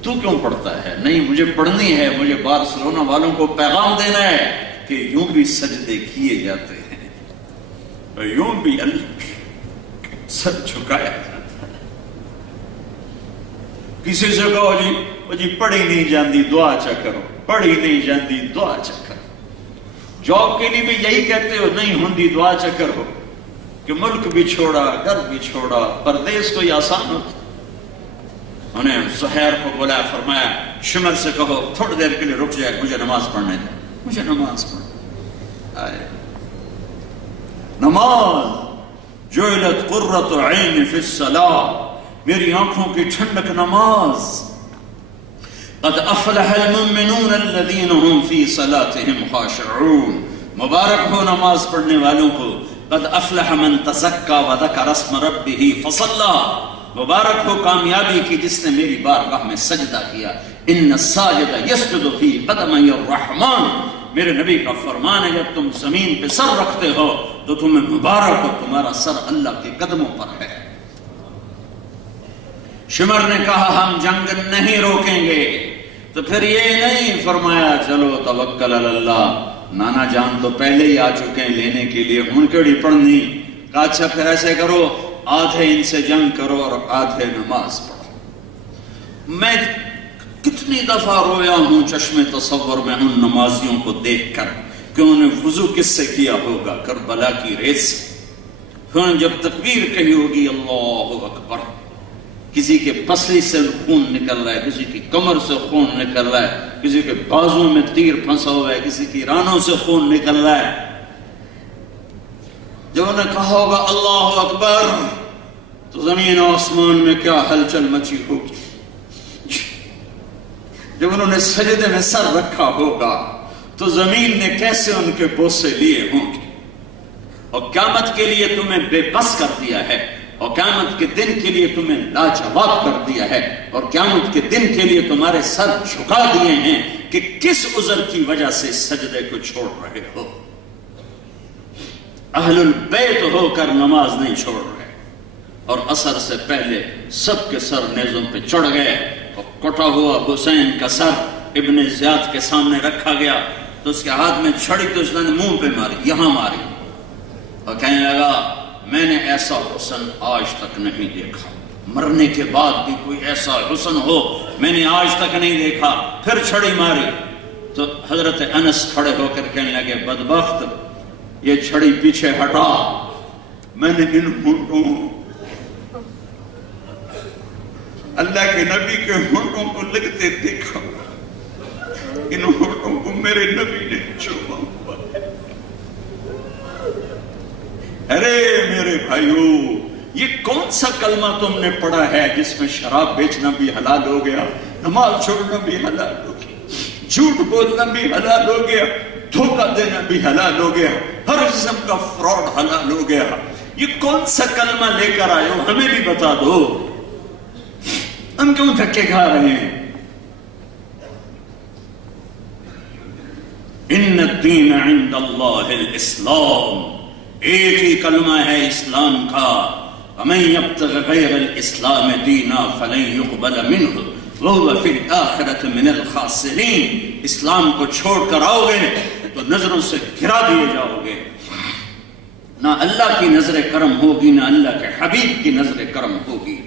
تو کیوں پڑھتا ہے؟ نہیں مجھے پڑھنی ہے، مجھے بارسلونا والوں کو پیغام دینا ہے کہ یوں بھی سجدے کیے جاتے ہیں اور یوں بھی اللہ سر جھکایا جاتا ہے۔ کسی سے کہو جی پڑھی نہیں جاندی دعا چا کرو، پڑھی نہیں جاندی دعا چا کرو۔ جاب کے لیے بھی یہی کہتے ہو، نہیں ہوندی دعا چا کرو، کہ ملک بھی چھوڑا، گھر بھی چھوڑا، پردیس کوئی آسان ہوتا۔ انہیں زہیر کو بولا، فرمایا شمر سے کہو تھوڑی دیر کے لیے رک جائے، مجھے نماز پڑھنے دے، مجھے نماز پڑھنے آئے۔ نماز جعلت قرۃ عین فی الصلاۃ، میری آنکھوں کی ٹھنڈک نماز۔ قد افلح المؤمنون الذین هم فی صلاتهم خاشعون، مبارک ہو نماز پڑھنے والوں کو۔ قد افلح من تزکا وذکر اسم ربہ فصلی، مبارک ہو کامیابی کی جس نے میری بارگاہ میں سجدہ کیا۔ ان الساجد یسجد فی قدمی الرحمن، میرے نبی کا فرمان ہے جب تم زمین پہ سر رکھتے ہو تو تمہیں مبارک ہو، تمہارا سر اللہ کے قدموں پر ہے۔ شمر نے کہا ہم جنگ نہیں روکیں گے، تو پھر یہ نہیں فرمایا چلو توکل علی اللہ، نانا جان تو پہلے ہی آ چکے ہیں لینے کے لیے، ان کیڑی پڑھنی۔ کہا اچھا پھر ایسے کرو، آدھے ان سے جنگ کرو اور آدھے نماز پڑھو۔ میں کتنی دفعہ رویا ہوں چشم تصور میں ان نمازیوں کو دیکھ کر کہ انہوں نے وضو کس سے کیا ہوگا؟ کربلا کی ریت سے۔ پھر جب تکبیر کہی ہوگی اللہ اکبر، کسی کے پسلی سے خون نکل رہا ہے، کسی کی کمر سے خون نکل رہا ہے، کسی کے بازوں میں تیر پھنسا ہوا ہے، کسی کی رانوں سے خون نکل رہا ہے۔ جب انہوں نے کہا ہوگا اللہ اکبر تو زمین و آسمان میں کیا ہلچل مچی ہوگی۔ جب انہوں نے سجدے میں سر رکھا ہوگا تو زمین نے کیسے ان کے بوسے لیے ہوں گے۔ اور قیامت کے لیے تمہیں بے بس کر دیا ہے، اور قیامت کے دن کے لیے تمہیں لاجواب کر دیا ہے، اور قیامت کے دن کے لیے تمہارے سر جھکا دیے ہیں کہ کس عذر کی وجہ سے سجدے کو چھوڑ رہے ہو۔ اہل البیت ہو کر نماز نہیں چھوڑ رہے، اور عصر سے پہلے سب کے سر نیزوں پہ چڑھ گئے، اور کٹا ہوا حسین کا سر ابن زیاد کے سامنے رکھا گیا تو اس کے ہاتھ میں چھڑی تو اس نے منہ پہ ماری، یہاں ماری، اور کہنے لگا میں نے ایسا حسن آج تک نہیں دیکھا، مرنے کے بعد بھی کوئی ایسا حسن ہو میں نے آج تک نہیں دیکھا۔ پھر چھڑی ماری تو حضرت انس کھڑے ہو کر کہنے لگے بدبخت یہ چھڑی پیچھے ہٹا، میں نے ان ہونٹوں اللہ کے نبی کے ہونٹوں کو لگتے دیکھا، ان ہونٹوں کو میرے نبی نے چوما ہوا۔ ارے میرے بھائیو، یہ کون سا کلمہ تم نے پڑھا ہے جس میں شراب بیچنا بھی حلال ہو گیا، نماز چھوڑنا بھی حلال ہو گیا، جھوٹ بولنا بھی حلال ہو گیا، دھوکہ دینا بھی حلال ہو گیا، ہر قسم کا فراڈ حلال ہو گیا؟ یہ کون سا کلمہ لے کر آئے ہو؟ ہمیں بھی بتا دو، ہم کیوں دھکے کھا رہے ہیں؟ ان الدین عند اللہ الاسلام، ایک ہی کلمہ ہے اسلام کا، ومن یبتغ غیر الاسلام دینا فلن یقبل منہ وہو فی الآخرۃ من الخاسرین۔ اسلام کو چھوڑ کر آؤ گے تو نظروں سے گرا دیے جاؤ گے، نہ اللہ کی نظر کرم ہوگی نہ اللہ کے حبیب کی نظر کرم ہوگی۔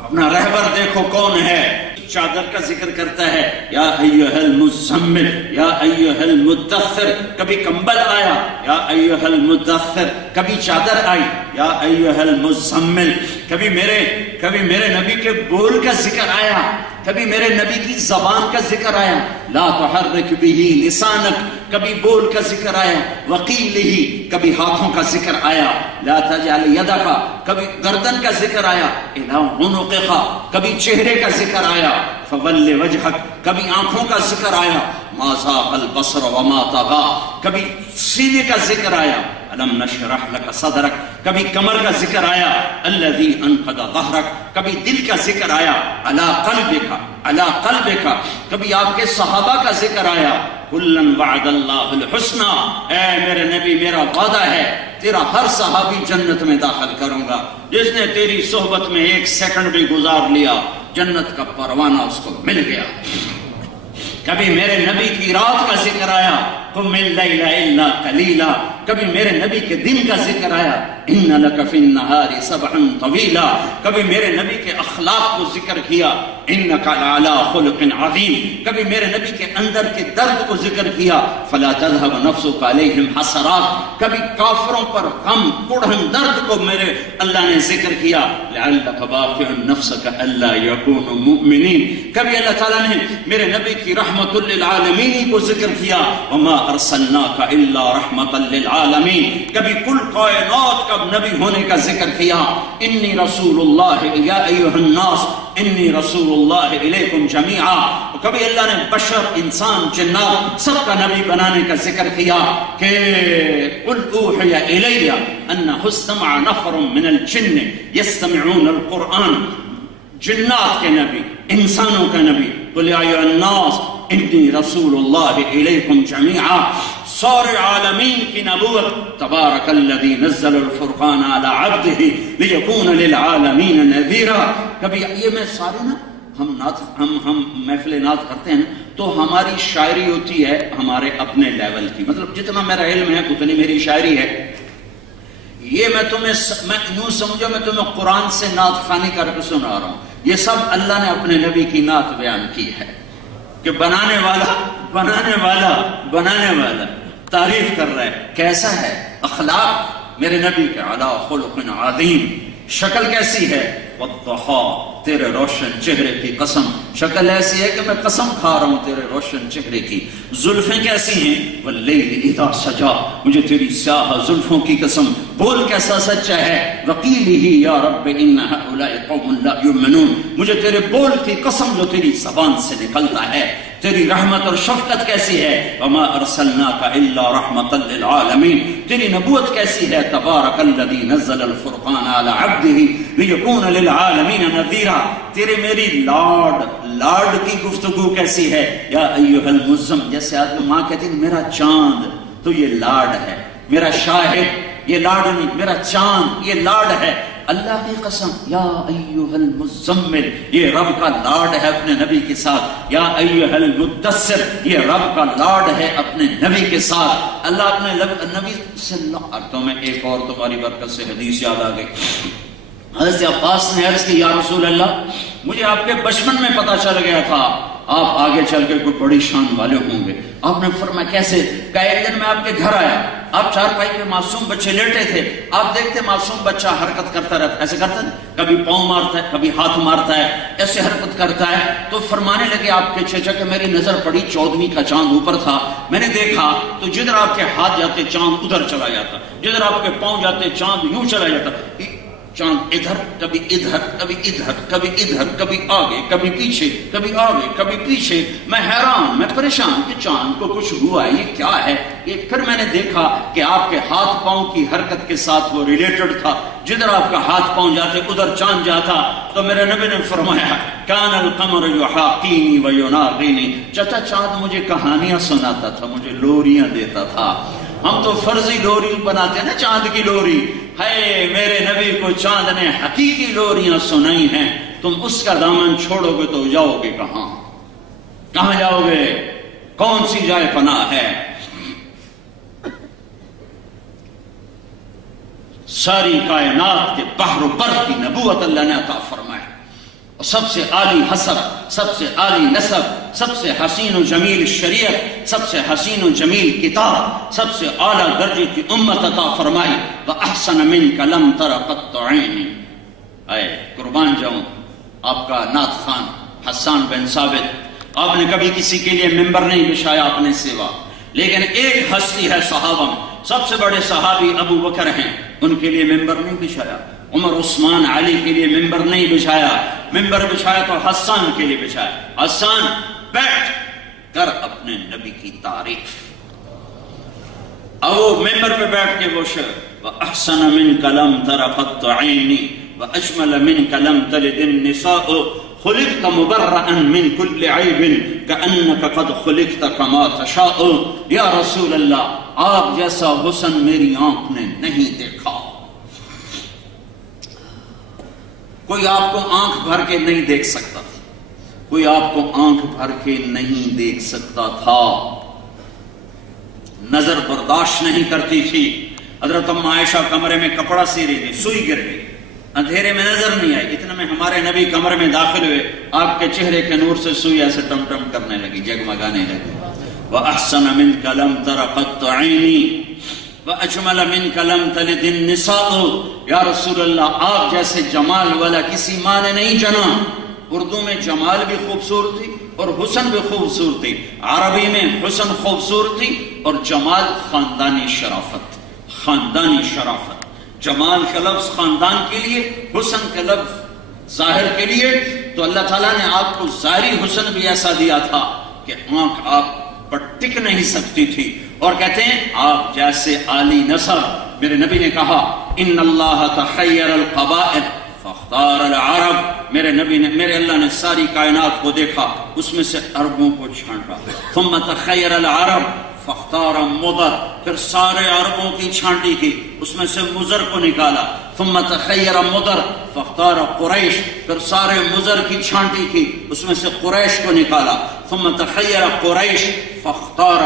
اپنا رہبر دیکھو کون ہے، چادر کا ذکر کرتا ہے یا ایھا المزمل یا ایھا المدثر، کبھی کمبل آیا یا ایھا المدثر، کبھی چادر آئی یا ایھا المزمل، کبھی میرے نبی کے بول کا ذکر آیا، کبھی میرے نبی کی زبان کا ذکر آیا، لا تحرک بہ لسانک، کبھی بول کا ذکر آیا، وقیلہ، کبھی ہاتھوں کا ذکر آیا، لا تجعل یدک، کبھی گردن کا ذکر آیا، الی عنقک، کبھی چہرے کا ذکر آیا، فول وجہک، کبھی آنکھوں کا ذکر آیا، ما زاغ البصر وما طغى، کبھی سینے کا ذکر آیا، الم نشرح لک صدرک، کبھی کمر کا ذکر آیا، الذی انقض ظہرک، کبھی دل کا ذکر آیا، علی قلبک، علی قلبک، کبھی آپ کے صحابہ کا ذکر آیا، کلن وعد اللہ الحسنى، اے میرے نبی میرا وعدہ ہے تیرا ہر صحابی جنت میں داخل کروں گا، جس نے تیری صحبت میں ایک سیکنڈ بھی گزار لیا جنت کا پروانہ اس کو مل گیا۔ کبھی میرے نبی کی رات کا ذکر آیا قم اللیل الا قلیلا، کبھی میرے نبی کے دن کا ذکر آیا ان لک فی النہار سبحا طویلا، کبھی میرے نبی کے اخلاق کو ذکر کیا انک لعلی خلق عظیم، کبھی میرے نبی کے اندر کے درد کو ذکر کیا فلا تذهب نفسک علیہم حسرات، کبھی کافروں پر غم کڑھن درد کو میرے اللہ نے ذکر کیا لعلک باخع نفسک الا یکونوا مؤمنین، کبھی اللہ تعالیٰ نے میرے نبی کی رحمت للعالمین کو ذکر کیا وما ارسلناک الا رحمت للعالمین، کبھی کل کائنات کا نبی ہونے کا ذکر کیا انی رسول اللہ یا ایھا الناس انی رسول اللہ الیکم جمیعا، کبھی اللہ نے بشر انسان جنات سب کا نبی بنانے کا ذکر کیا کہ قل اوحی الی انہ استمع نفر من الجن یستمعون القرآن، جنات کے نبی انسانوں کا نبی قل یا ایھا الناس انی رسول اللہ الیکم جمیعا، سارے عالمین کی نبوت تبارک الذی نزل الفرقان علی عبدہ لیکون للعالمین نذیرا، کبھی یہ میں سارے نا ہم محفل نعت کرتے ہیں تو ہماری شاعری ہوتی ہے ہمارے اپنے لیول کی، مطلب جتنا میرا علم ہے اتنی میری شاعری ہے، یہ میں یوں سمجھو میں تمہیں قرآن سے نعت خوانی کر کے سنا رہا ہوں، یہ سب اللہ نے اپنے نبی کی نعت بیان کی ہے کہ بنانے والا تعریف کر رہا ہے کیسا ہے اخلاق میرے نبی کے علی خلق عظیم، شکل کیسی ہے والضحا تیرے روشن چہرے کی قسم، شکل ایسی ہے کہ میں قسم کھا رہا ہوں تیرے روشن چہرے کی، زلفیں کیسی ہیں واللیل اذا سجا، مجھے تیری سیاہ زلفوں کی قسم، بول کیسا سچا ہے وقیلہ یا رب ان ہؤلاء قوم لا یؤمنون، مجھے تیرے بول کی قسم جو تیری زبان سے نکلتا ہے، تیری رحمت اور شفقت کیسی ہے وما ارسلناک الا رحمت للعالمین، تیری نبوت کیسی ہے تبارک الذی نزل الفرقان علی عبدہ لیکون للعالمین نذیرا، تیرے میری لاڈ کی گفتگو کیسی ہے یا ایھا المزم، جیسے آدمی ماں کہتی ہے میرا چاند تو یہ لاڈ ہے، میرا شاہد یہ لاڈ نہیں، میرا چاند یہ لاڈ ہے، اللہ کی قسم یا ایھا المزمل یہ رب کا لاڈ ہے اپنے نبی کے ساتھ، یا ایھا المدثر یہ رب کا لاڈ ہے اپنے نبی کے ساتھ، اللہ اپنے نبی صلی اللہ علیہ وسلم میں ایک اور تمہاری برکت سے حدیث یاد آ گئی، حضرت عباس نے عرض کی یا رسول اللہ مجھے آپ کے بچپن میں پتا چل گیا تھا آپ آگے چل کے کوئی بڑی شان والے ہوں گے، آپ نے فرمایا کیسے؟ کہ ایک دن میں آپ کے گھر آیا، آپ چارپائی پہ معصوم بچے لیٹے تھے، آپ دیکھتے معصوم بچہ حرکت کرتا رہتا، ایسے کرتا ہے کبھی پاؤں مارتا ہے کبھی ہاتھ مارتا ہے، ایسے حرکت کرتا ہے، تو فرمانے لگے آپ کے چچا کہ میری نظر پڑی 14ویں کا چاند اوپر تھا، میں نے دیکھا تو جدھر آپ کے ہاتھ جاتے چاند ادھر چلا جاتا، جدھر آپ کے پاؤں جاتے چاند یوں چلا جاتا، چاند ادھر کبھی ادھر کبھی ادھر کبھی ادھر کبھی آگے کبھی پیچھے کبھی آگے کبھی پیچھے، میں حیران میں پریشان کہ چاند کو کچھ ہوا ہے یہ کیا ہے، یہ پھر میں نے دیکھا کہ آپ کے ہاتھ پاؤں کی حرکت کے ساتھ وہ ریلیٹڈ تھا، جدھر آپ کا ہاتھ پاؤں جاتے ادھر چاند جاتا، تو میرے نبی نے فرمایا کان القمر یحاقینی ویناغینی، چچا چاند مجھے کہانیاں سناتا تھا، مجھے لوریاں دیتا تھا، ہم تو فرضی لوری بناتے ہیں نا چاند کی لوری، ہے میرے نبی کو چاند نے حقیقی لوریاں سنائی ہیں، تم اس کا دامن چھوڑو گے تو جاؤ گے کہاں جاؤ گے، کون سی جائے پناہ ہے؟ ساری کائنات کے بحر و بر کی نبوت اللہ نے عطا فرمائی، اور سب سے عالی حسب، سب سے عالی نسب، سب سے حسین و جمیل شریعت، سب سے حسین و جمیل کتاب، سب سے اعلیٰ درجے کی امت عطا فرمائی، وَأَحْسَنَ مِنْكَ لَمْ تَرَ قَطُّ عَيْنٍ، اے قربان جاؤں آپ کا نعت خوان حسان بن ثابت، آپ نے کبھی کسی کے لیے ممبر نہیں بچھایا اپنے سوا، لیکن ایک ہستی ہے صحابہ میں، سب سے بڑے صحابی ابو بکر ہیں، ان کے لیے ممبر نہیں بچھایا، عمر عثمان علی کے لیے ممبر نہیں بچھایا، ممبر بچھایا تو حسان کے لیے بچھایا، حسان بیٹھ کر اپنے نبی کی تعریف، اور وہ ممبر پہ بیٹھ کے وہ شعر وَأَحْسَنَ مِنْكَ لَمْ تَرَ قَطُّ عَيْنِي وَأَجْمَلَ مِنْكَ لَمْ تَلِدِ النِّسَاءُ خُلِقْتَ مُبَرَّأً مِنْ كُلِّ عَيْبٍ كَأَنَّكَ قَدْ خُلِقْتَ كَمَا تَشَاءُ، یا رسول اللہ آپ جیسا حسن میری آنکھ نے نہیں دیکھا، کوئی آپ کو آنکھ بھر کے نہیں دیکھ سکتا، کوئی آپ کو آنکھ بھر کے نہیں دیکھ سکتا تھا، نظر برداشت نہیں کرتی تھی۔ حضرت ام عائشہ کمرے میں کپڑا سی رہی تھی، سوئی گر گئی، اندھیرے میں نظر نہیں آئی، اتنے میں ہمارے نبی کمرے میں داخل ہوئے، آپ کے چہرے کے نور سے سوئی ایسے ٹم ٹم کرنے لگی، جگمگانے لگی۔ وَأَحْسَنَ مِنْكَ لَمْ تَرَ قَطُّ عَيْنِي وَأَجْمَلَ مِنْكَ لَمْ تَلِدِ النِّسَاءُ، یا رسول اللہ آپ جیسے جمال والا کسی ماں نے نہیں جنا۔ اردو میں جمال بھی خوبصورتی اور حسن بھی خوبصورتی، عربی میں حسن خوبصورتی اور جمال خاندانی شرافت، خاندانی شرافت۔ جمال کا لفظ خاندان کے لیے، حسن کا لفظ ظاہر کے لیے، تو اللہ تعالیٰ نے آپ کو ظاہری حسن بھی ایسا دیا تھا کہ آنکھ آپ پر ٹک نہیں سکتی تھی، اور کہتے ہیں آپ جیسے عالی نسب۔ میرے نبی نے کہا ان اللہ تخیر القبائل فاختار العرب، میرے نبی نے، میرے اللہ نے ساری کائنات کو دیکھا، اس میں سے عربوں کو چھانٹا، ثم تخیر العرب فاختار مضر، پھر سارے عربوں کی چھانٹی کی، اس میں سے مضر کو نکالا، ثم تخیر مضر فاختار قریش، پھر سارے مضر کی چھانٹی کی، اس میں سے قریش کو نکالا، ثم تخیر قریش فاختار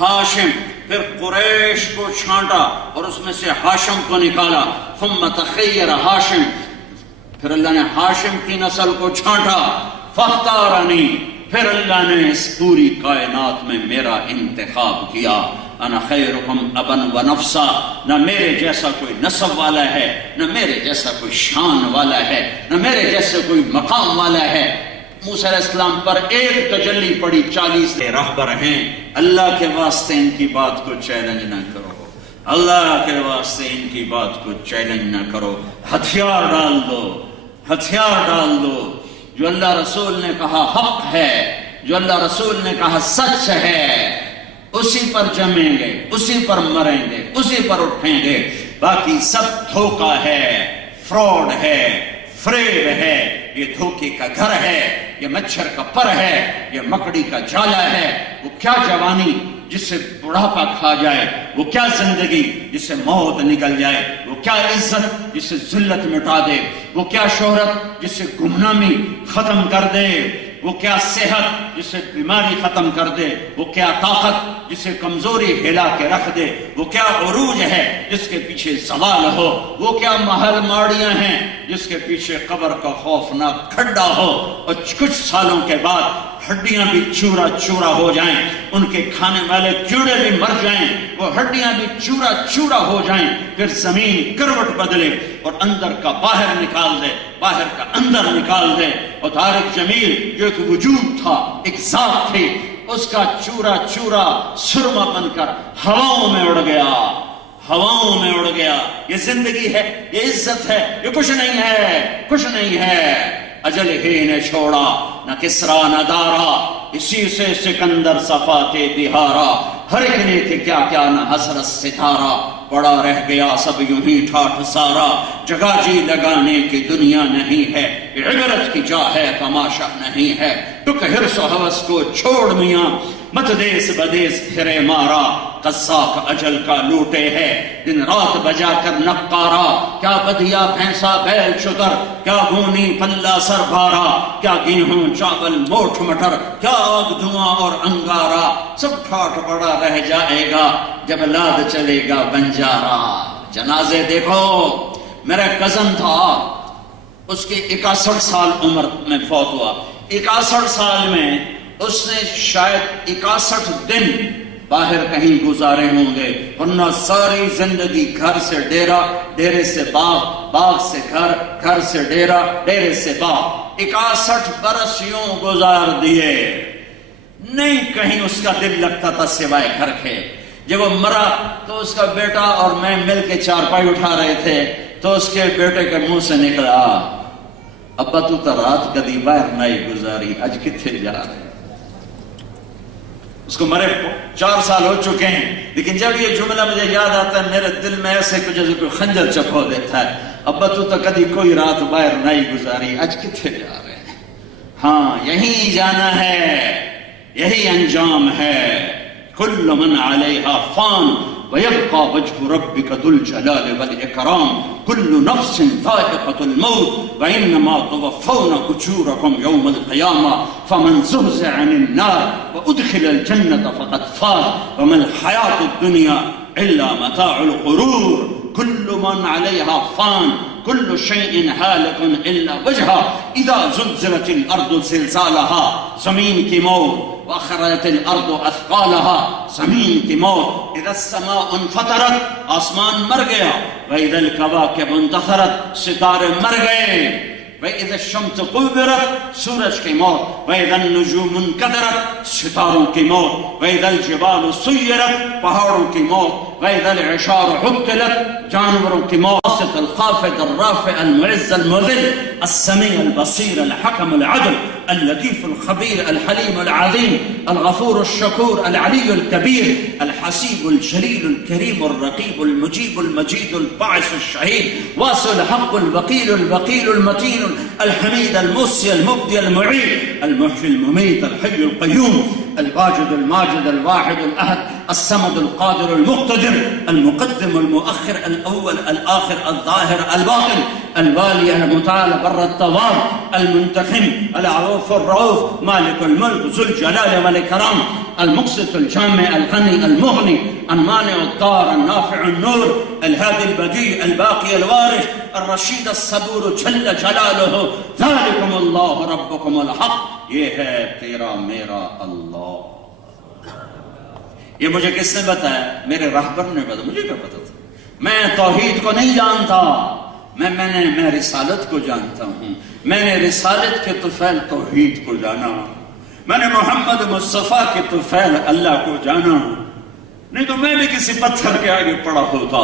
ہاشم، پھر قریش کو چھانٹا اور اس میں سے ہاشم کو نکالا، ثم تخیر ہاشم، پھر اللہ نے ہاشم کی نسل کو چھانٹا، فاختارنی، پھر اللہ نے اس پوری کائنات میں میرا انتخاب کیا، انا خیرکم ابا و نفسا، نہ میرے جیسا کوئی نسب والا ہے، نہ میرے جیسا کوئی شان والا ہے، نہ میرے جیسے کوئی مقام والا ہے۔ موسیٰ علیہ السلام پر ایک تجلی پڑی، 40 راہبر ہیں، اللہ کے واسطے ان کی بات کو چیلنج نہ کرو، اللہ کے واسطے ان کی بات کو چیلنج نہ کرو، ہتھیار ڈال دو، ہتھیار ڈال دو، جو اللہ رسول نے کہا حق ہے، جو اللہ رسول نے کہا سچ ہے، اسی پر جمیں گے، اسی پر مریں گے، اسی پر اٹھیں گے، باقی سب دھوکہ ہے، فراڈ ہے، فریب ہے، یہ دھوکے کا گھر ہے، یہ مچھر کا پر ہے، یہ مکڑی کا جالا ہے۔ وہ کیا جوانی جس سے بڑھاپا کھا جائے، وہ کیا زندگی جس سے موت نکل جائے، وہ کیا عزت جس سے ذلت مٹا دے، وہ کیا شہرت جس سے گمنامی ختم کر دے، وہ کیا صحت جس سے بیماری ختم کر دے، وہ کیا طاقت جس سے کمزوری ہلا کے رکھ دے، وہ کیا عروج ہے جس کے پیچھے زوال ہو، وہ کیا محل ماڑیاں ہیں جس کے پیچھے قبر کا خوفناک کھڈا ہو، اور کچھ سالوں کے بعد ہڈیاں بھی چورا چورا ہو جائیں، ان کے کھانے والے کیڑے بھی مر جائیں، وہ ہڈیاں بھی چورا چورا ہو جائیں، پھر زمین کروٹ بدلے اور اندر کا باہر نکال دے، باہر کا اندر نکال دے، اور طارق جمیل جو ایک وجود تھا، ایک ذات تھی، اس کا چورا چورا سرما بن کر ہواؤں میں اڑ گیا، ہواؤں میں اڑ گیا۔ یہ زندگی ہے، یہ عزت ہے، یہ کچھ نہیں ہے، کچھ نہیں ہے۔ اجل ہی نے چھوڑا نہ کسرا نہ دارا، اسی سے سکندر صفات بہارا، ہر ایک نے تھے کیا کیا نہ حسرت ستارہ، پڑا رہ گیا سب یوں ہی ٹھاٹھ سارا، جگہ جی لگانے کی دنیا نہیں ہے، عبرت کی جا ہے تماشا نہیں ہے، ٹک حرص و حوث کو چھوڑ میاں، مت دیس بدیس پھرے مارا، قذاق اجل کا لوٹے ہے، دن رات بجا کر نقارا، کیا بدیا بھینسا بیل شتر، کیا گونی پلہ سر بھارا، کیا گیہوں چاول موٹھ مٹر، کیا آگ دھواں اور انگارا، سب ٹھاٹ پڑا رہ جائے گا جب لاد چلے گا بنجارا۔ جنازے دیکھو، میرا کزن تھا، اس کی 61 سال عمر میں فوت ہوا، 61 سال میں اس نے شاید 61 دن باہر کہیں گزارے ہوں گے، ورنہ ساری زندگی گھر سے ڈیرا، ڈیرے سے باغ، باغ سے گھر، گھر سے ڈیرا، ڈیرے سے باغ، 61 برس یوں گزار دیے، نہیں کہیں اس کا دل لگتا تھا سوائے گھر کے۔ جب وہ مرا تو اس کا بیٹا اور میں مل کے چارپائی اٹھا رہے تھے، تو اس کے بیٹے کے منہ سے نکلا، ابا تو رات کدی باہر نہیں گزاری، اج کتھے جا رہے؟ اس کو مرے 4 سال ہو چکے ہیں، لیکن جب یہ جملہ مجھے یاد آتا ہے میرے دل میں ایسے کچھ جیسے کوئی خنجر چپو دیتا ہے، ابا تو کدی کوئی رات باہر نہیں گزاری، اج کتھے جا رہے ہیں؟ ہاں یہی جانا ہے، یہی انجام ہے۔ کل من علیہا فان وَيَبْقَى وَجْهُ رَبِّكَ ذُو الْجَلَالِ وَالْإِكْرَامِ كُلُّ نَفْسٍ ذَائِقَةُ الْمَوْتِ وَإِنَّمَا تُوَفَّوْنَ أُجُورَكُمْ يَوْمَ الْقِيَامَةِ فَمَنْ زُحْزِحَ عَنِ النَّارِ وَأُدْخِلَ الْجَنَّةَ فَقَدْ فَازَ وَمَا الْحَيَاةُ الدُّنْيَا إِلَّا مَتَاعُ الْغُرُورِ كل من عليها فان كل شيء هالك إلا وجهه إذا زلزلت الأرض زلزالها زمین کی موت وأخرجت الأرض أثقالها زمین کی موت إذا السماء انفطرت آسمان مر گیا وإذا الكواكب انتثرت ستارے مر گئے وإذا الشمس قبرت سورج کی موت وإذا النجوم انكدرت ستاروں کی موت وإذا الجبال سيرت پہاڑوں کی موت وإذا العشار حطلت جانوروں کی موت الخافض الرافع المعز المذل السميع البصير الحكم العدل اللطيف الخبير الحليم العظيم الغفور الشكور العلي الكبير الحسيب الجليل الكريم الرقيب المجيب المجيد الباعث الشهيد واسع الحق الوكيل الوكيل المتين الحميد المحصي المبدي المعيد المحيي المميت الحي القيوم الواجد الماجد الواحد الأحد الصمد القادر المقتدر المقدم المؤخر الأول الآخر الظاهر الباطن الوالي المتعال بر التواب المنتقم العروف الرؤوف مالك الملك ذو الجلال والإكرام المقسط الجامع الغني المغني المانع الضار النافع النور الهادي البديع الباقي الوارث الرشيد الصبور جل جلاله ذلكم الله ربكم الحق یہ ہے تیرا میرا اللہ. یہ مجھے کس نے بتایا؟ میرے رہبر نے بتایا. مجھے کیا پتا تھا؟ میں توحید کو نہیں جانتا، میں رسالت کو جانتا ہوں. میں نے رسالت کے طفیل توحید کو جانا، میں نے محمد مصطفیٰ کے طفیل اللہ کو جانا. نہیں تو میں بھی کسی پتھر کے آگے پڑا ہوتا،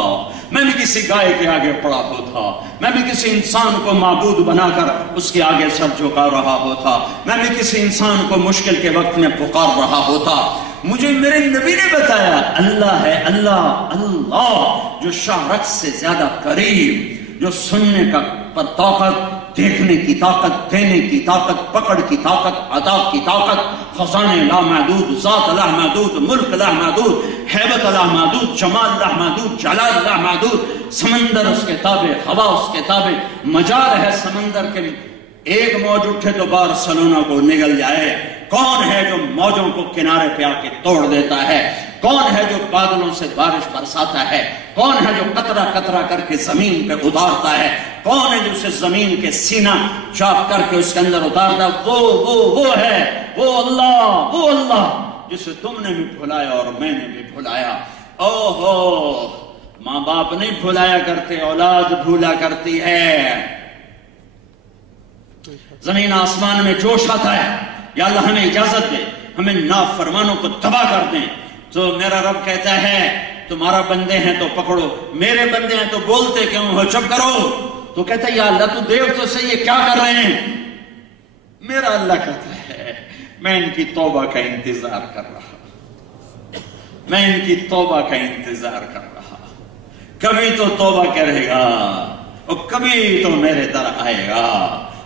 میں بھی کسی گائے کے آگے پڑا ہوتا، میں بھی کسی انسان کو معبود بنا کر اس کے آگے سر جھکا رہا ہوتا، میں بھی کسی انسان کو مشکل کے وقت میں پکار رہا ہوتا. مجھے میرے نبی نے بتایا اللہ ہے، اللہ اللہ جو شاہ رخ سے زیادہ قریب، جو سننے کا پر طاقت، دیکھنے کی طاقت، دینے کی طاقت، پکڑ کی طاقت، عطا کی طاقت، خزانے لامحدود، ذات لامحدود، ملک لامحدود، ہیبت لامحدود، جمال لامحدود، جلال لامحدود. سمندر اس کے تابع، ہوا اس کے تابع، مجال ہے سمندر کے. ایک موج اٹھے تو بارسلونا کو نگل جائے. کون ہے جو موجوں کو کنارے پہ آ کے توڑ دیتا ہے؟ کون ہے جو بادلوں سے بارش برساتا ہے؟ کون ہے جو قطرہ قطرہ کر کے زمین پہ اتارتا ہے؟ کون ہے جو اسے زمین کے سینہ چاپ کر کے اس کے اندر اتارتا ہے؟ وہ ہے، وہ اللہ جسے تم نے بھی بھلایا اور میں نے بھی بھلایا. اوہو، ماں باپ نہیں بھلایا کرتے، اولاد بھولا کرتی ہے. زمین آسمان میں جوش آتا ہے، یا اللہ ہمیں اجازت دے، ہمیں نافرمانوں کو تباہ کر دیں. تو میرا رب کہتا ہے تمہارا بندے ہیں تو پکڑو، میرے بندے ہیں تو بولتے کیوں ہو، چپ کرو. تو کہتا ہے یا اللہ تو دیکھ تو صحیح یہ کیا کر رہے ہیں. میرا اللہ کہتا ہے میں ان کی توبہ کا انتظار کر رہا، میں ان کی توبہ کا انتظار کر رہا. کبھی تو توبہ کرے گا اور کبھی تو میرے در آئے گا.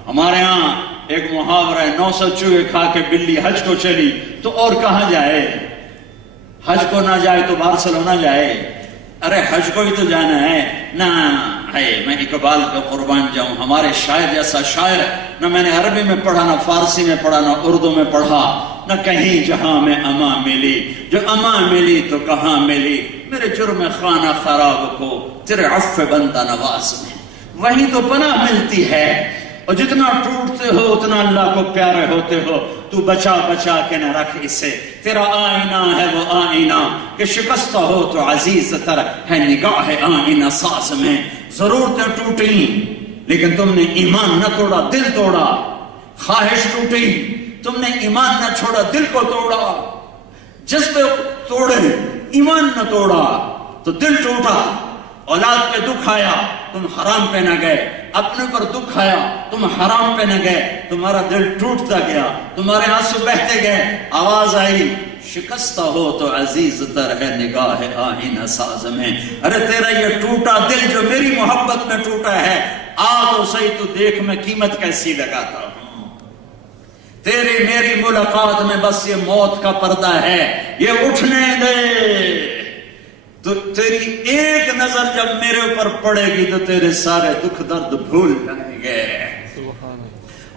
ہمارے ہاں ایک محاورہ ہے، 900 چوہے کھا کے بلی حج کو چلی تو اور کہاں جائے؟ حج کو نہ جائے تو بارسلونا جائے. ارے حج کو ہی تو جانا ہے. نہ میں اقبال پہ قربان جاؤں، ہمارے شاعر جیسا شاعر نہ میں نے عربی میں پڑھا، نہ فارسی میں پڑھا، نہ اردو میں پڑھا، نہ کہیں جہاں میں اما ملی. جو اما ملی تو کہاں ملی؟ میرے جرم خانہ خراب کو تیرے عفو بندہ نواز میں وہیں تو پناہ ملتی ہے. اور جتنا ٹوٹتے ہو اتنا اللہ کو پیارے ہوتے ہو. تو بچا بچا کے نہ رکھ اسے، تیرا آئینہ ہے وہ آئینہ کہ شکستہ ہو تو عزیز تر ہے نگاہ آئینہ ساز میں. ضرورتیں ٹوٹیں لیکن تم نے ایمان نہ توڑا، دل توڑا. خواہش ٹوٹی، تم نے ایمان نہ چھوڑا، دل کو توڑا. جذبے توڑے، ایمان نہ توڑا تو دل ٹوٹا. اولاد پہ دکھ آیا، تم حرام پہ نہ گئے. اپنے پر دکھ آیا، تم حرام پہ نہ گئے. تمہارا دل ٹوٹتا گیا، تمہارے آنسو بہتے گئے. آواز آئی شکستہ ہو تو عزیز تر ہے نگاہ آئینہ ساز میں. ارے تیرا یہ ٹوٹا دل جو میری محبت میں ٹوٹا ہے، آ تو صحیح تو دیکھ میں قیمت کیسی لگاتا ہوں. تیری میری ملاقات میں بس یہ موت کا پردہ ہے. یہ اٹھنے دے، تو تیری ایک نظر جب میرے اوپر پڑے گی تو تیرے سارے دکھ درد بھول جائیں گے.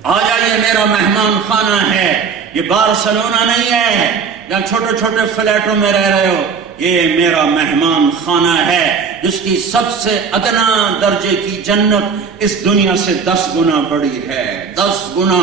آ جائیے، میرا مہمان خانہ ہے. یہ بارسلونا نہیں ہے جہاں چھوٹے چھوٹے فلیٹوں میں رہ رہے ہو. یہ میرا مہمان خانہ ہے جس کی سب سے ادنا درجے کی جنت اس دنیا سے 10 گنا بڑی ہے. 10 گنا.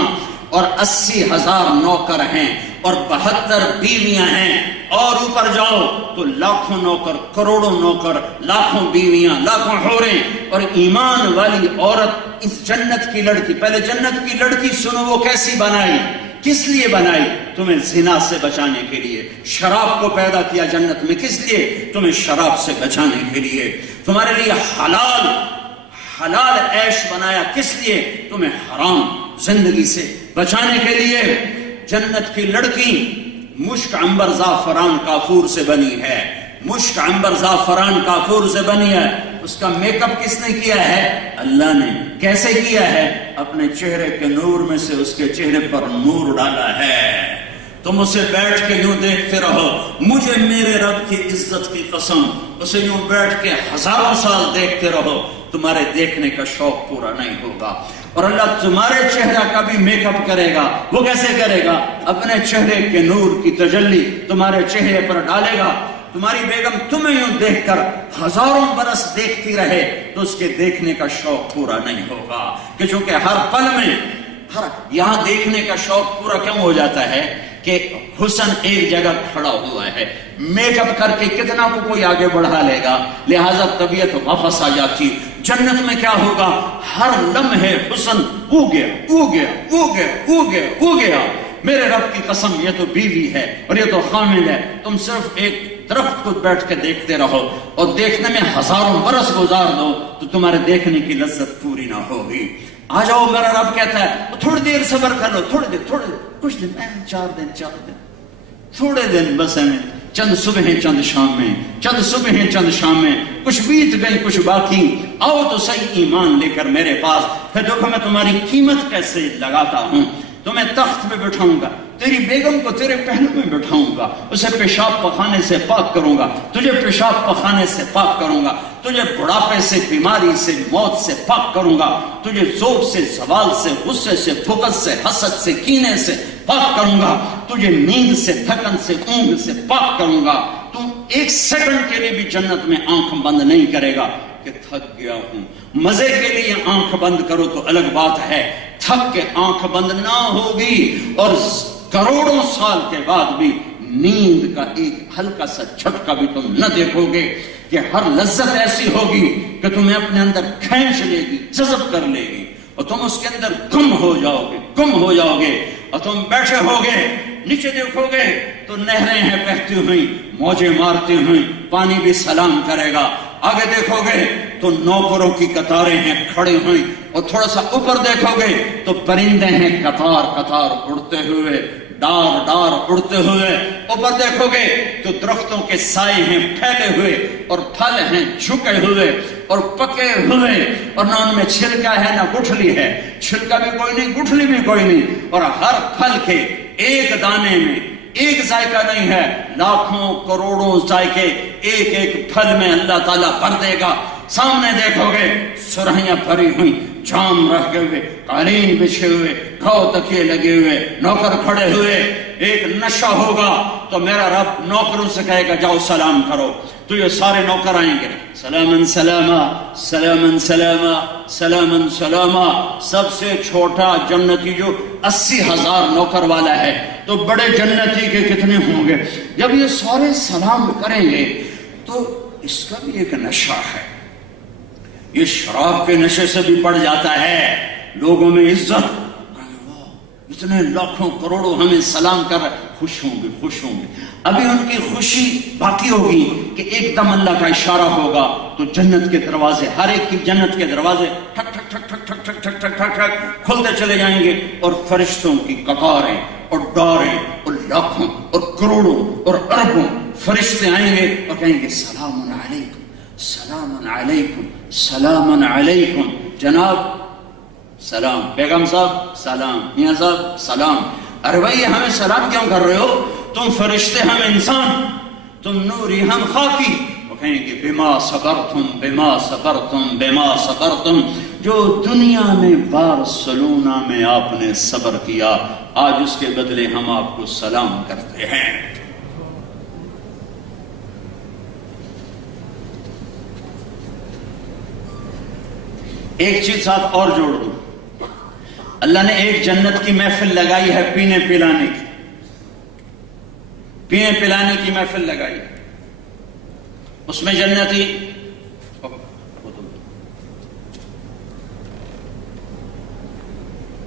اور 80,000 نوکر ہیں اور 72 بیویاں ہیں. اور اوپر جاؤ تو لاکھوں نوکر، کروڑوں نوکر، لاکھوں بیویاں، لاکھوں حوریں. اور ایمان والی عورت اس جنت کی لڑکی. پہلے جنت کی لڑکی سنو وہ کیسی بنائی، کس لیے بنائی؟ تمہیں زنا سے بچانے کے لیے. شراب کو پیدا کیا جنت میں کس لیے؟ تمہیں شراب سے بچانے کے لیے. تمہارے لیے حلال عیش بنایا کس لیے؟ تمہیں حرام زندگی سے بچانے کے لیے. جنت کی لڑکی مشک عنبر زعفران کافور سے بنی ہے. مشک عنبر زعفران کافور سے بنی ہے. اس کا میک اپ کس نے کیا ہے؟ اللہ نے. کیسے کیا ہے؟ اپنے چہرے کے نور میں سے اس کے چہرے پر نور ڈالا ہے. تم اسے بیٹھ کے یوں دیکھتے رہو. مجھے میرے رب کی عزت کی قسم اسے یوں بیٹھ کے ہزاروں سال دیکھتے رہو، تمہارے دیکھنے کا شوق پورا نہیں ہوگا. اور اللہ تمہارے چہرہ کا بھی میک اپ کرے گا. وہ کیسے کرے گا؟ اپنے چہرے کے نور کی تجلی تمہارے چہرے پر ڈالے گا. تمہاری بیگم تمہیں یوں دیکھ کر ہزاروں برس دیکھتی رہے تو اس کے دیکھنے کا شوق پورا نہیں ہوگا. کہ چونکہ ہر پل میں یہاں دیکھنے کا شوق پورا کیوں ہو جاتا ہے کہ حسن ایک جگہ کھڑا ہوا ہے. میک اپ کر کے کتنا کو کوئی آگے بڑھا لے گا، لہذا طبیعت واپس آ جاتی. جنت میں کیا ہوگا؟ ہر لمحے حسن اگ گیا. میرے رب کی قسم یہ تو بیوی ہے اور یہ تو خامد ہے. تم صرف ایک درخت کو بیٹھ کے دیکھتے رہو اور دیکھنے میں ہزاروں برس گزار دو تو تمہارے دیکھنے کی لذت پوری نہ ہوگی. آ جاؤ، میرا رب کہتا ہے تھوڑی دیر صبر کر لو. تھوڑی دیر کچھ دن، 4 دن، تھوڑے دن بس ہیں. چند صبح چند شام میں، چند صبح چند شام میں، کچھ بیت گئی کچھ باقی. آؤ تو صحیح ایمان لے کر میرے پاس، پھر دیکھو میں تمہاری قیمت کیسے لگاتا ہوں. تمہیں تخت پہ بٹھاؤں گا، تیری بیگم کو تیرے پہلو میں بٹھاؤں گا، اسے پیشاب پخانے سے پاک کروں گا، تجھے پیشاب پخانے سے پاک کروں گا، تجھے بڑھاپے سے، بیماری سے، موت سے پاک کروں گا، تجھے ذوق سے، زوال سے، غصے سے، بغض سے، حسد سے، کینے سے پاک کروں گا، تجھے نیند سے، تھکن سے، اونگ سے پاک کروں گا. تم 1 سیکنڈ کے لیے بھی جنت میں آنکھ بند نہیں کرے گا کہ تھک گیا ہوں. مزے کے لیے آنکھ بند کرو تو الگ بات ہے، تھک کے آنکھ بند نہ ہوگی. اور کروڑوں سال کے بعد بھی نیند کا ایک ہلکا سا جھٹکا بھی تم نہ دیکھو گے. کہ ہر لذت ایسی ہوگی کہ تمہیں اپنے اندر کھینچ لے گی، جذب کر لے گی اور تم اس کے اندر گم ہو جاؤ گے. اور تم بیٹھے ہوگے، نیچے دیکھو گے تو نہریں ہیں بہتی ہوئی، موجیں مارتی ہوئی، پانی بھی سلام کرے گا. آگے دیکھو گے تو نوکروں کی قطاریں ہیں کھڑی ہوئی. اور تھوڑا سا اوپر دیکھو گے تو پرندے ہیں قطار اڑتے ہوئے، ڈار اڑتے ہوئے. اوپر دیکھو گے تو درختوں کے سائے ہیں پھیلے ہوئے اور پھل ہیں جھکے ہوئے اور پکے ہوئے. اور نہ ان میں چھلکا ہے نہ گٹھلی ہے. چھلکا بھی کوئی نہیں، گٹھلی بھی کوئی نہیں. اور ہر پھل کے ایک دانے میں ایک ذائقہ نہیں ہے، لاکھوں کروڑوں ذائقے ایک پھل میں اللہ تعالیٰ بھر دے گا. سامنے دیکھو گے سرہیاں بھری ہوئی، جام رکھے ہوئے، قالین بچھے ہوئے، گھاؤ تکیے لگے ہوئے، نوکر کھڑے ہوئے. ایک نشہ ہوگا تو میرا رب نوکروں سے کہے گا جاؤ سلام کرو. تو یہ سارے نوکر آئیں گے، سلامن سلاما، سلامن سلاما، سلامن سلاما. سب سے چھوٹا جنتی جو 80,000 نوکر والا ہے تو بڑے جنتی کے کتنے ہوں گے؟ جب یہ سارے سلام کریں گے تو اس کا بھی ایک نشہ ہے. یہ شراب کے نشے سے بھی پڑ جاتا ہے. لوگوں میں عزت، اتنے لاکھوں کروڑوں ہمیں سلام کر رہے، خوش ہوں گے. ابھی ان کی خوشی باقی ہوگی کہ ایک دم اللہ کا اشارہ ہوگا تو جنت کے دروازے، ہر ایک کی جنت کے دروازے ٹھک ٹھک ٹھک ٹھک ٹھک ٹھک ٹھک ٹھک ٹھک ٹھک کھلتے چلے جائیں گے. اور فرشتوں کی قطاریں اور ڈاریں اور لاکھوں اور کروڑوں اور اربوں فرشتے آئیں گے اور کہیں گے سلام علیکم، سلام علیکم، سلام علیکم. جناب سلام، بیگم صاحب سلام، میاں صاحب سلام. ارے بھائی ہمیں سلام کیوں کر رہے ہو؟ تم فرشتے ہم انسان، تم نوری ہم خاکی. وہ کہیں گے بما صبرتم بما صبرتم بما صبرتم، جو دنیا میں بارسلونا میں آپ نے صبر کیا، آج اس کے بدلے ہم آپ کو سلام کرتے ہیں۔ ایک چیز ساتھ اور جوڑ دوں، اللہ نے ایک جنت کی محفل لگائی ہے پینے پلانے کی، پینے پلانے کی محفل لگائی، اس میں جنتی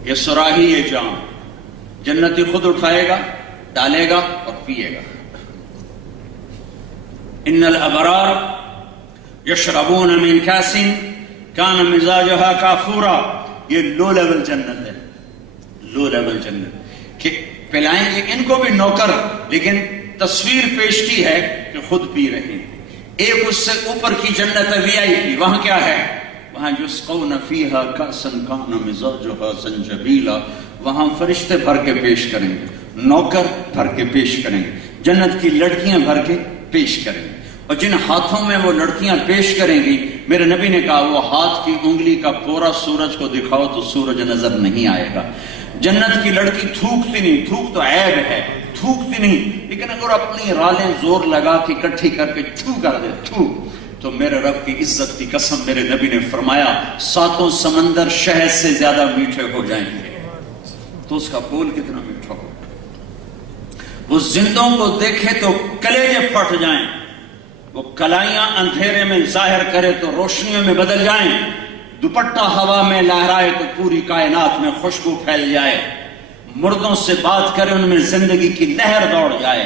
یہ سراہی یہ جام جنتی خود اٹھائے گا، ڈالے گا اور پیے گا۔ ان الابرار یشربون من کاس کان مزاجها کافورا، یہ لو لیول جنت ہے، لو لیول جنت کہ پلائیں گے ان کو بھی نوکر، لیکن تصویر پیش کی ہے کہ خود پی رہے ہیں۔ ایک اس سے اوپر کی جنت ہے وی آئی پی، وہاں کیا ہے؟ وہاں یسقون فیہا کأسا کان مزاجها زنجبیلا، وہاں فرشتے بھر کے پیش کریں گے، نوکر بھر کے پیش کریں گے، جنت کی لڑکیاں بھر کے پیش کریں گے، اور جن ہاتھوں میں وہ لڑکیاں پیش کریں گی، میرے نبی نے کہا وہ ہاتھ کی انگلی کا پورا سورج کو دکھاؤ تو سورج نظر نہیں آئے گا۔ جنت کی لڑکی تھوکتی نہیں، تھوک تو عیب ہے، تھوکتی نہیں، لیکن اگر اپنی رالیں زور لگا کے اکٹھی کر کے تھو کر دے تھو، تو میرے رب کی عزت کی قسم میرے نبی نے فرمایا 7 سمندر شہد سے زیادہ میٹھے ہو جائیں گے، تو اس کا بول کتنا میٹھا ہو۔ وہ زندوں کو دیکھے تو کلیجے پھٹ جائیں، وہ کلائیاں اندھیرے میں ظاہر کرے تو روشنیوں میں بدل جائیں، دوپٹہ ہوا میں لہرائے تو پوری کائنات میں خوشبو پھیل جائے، مردوں سے بات کرے ان میں زندگی کی لہر دوڑ جائے۔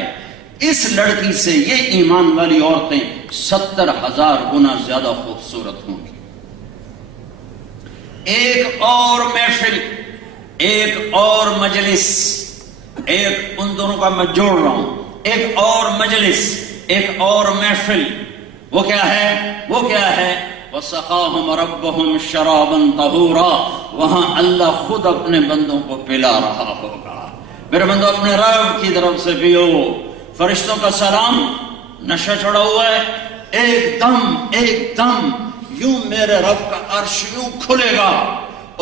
اس لڑکی سے یہ ایمان والی عورتیں 70,000 گنا زیادہ خوبصورت ہوں گی۔ ایک اور محفل، ایک اور مجلس، ایک ان دونوں کا میں جوڑ رہا ہوں، ایک اور مجلس، ایک اور محفل، وہ کیا ہے؟ وہ کیا ہے؟ وَسَقَاهُمْ رَبُّهُمْ شَرَابًا طَهُورًا، وہاں اللہ خود اپنے بندوں کو پلا رہا ہوگا۔ میرے بندوں اپنے رب کی طرف سے پیو، فرشتوں کا سلام، نشہ چڑھا ہوا ہے، ایک دم یوں میرے رب کا عرش یوں کھلے گا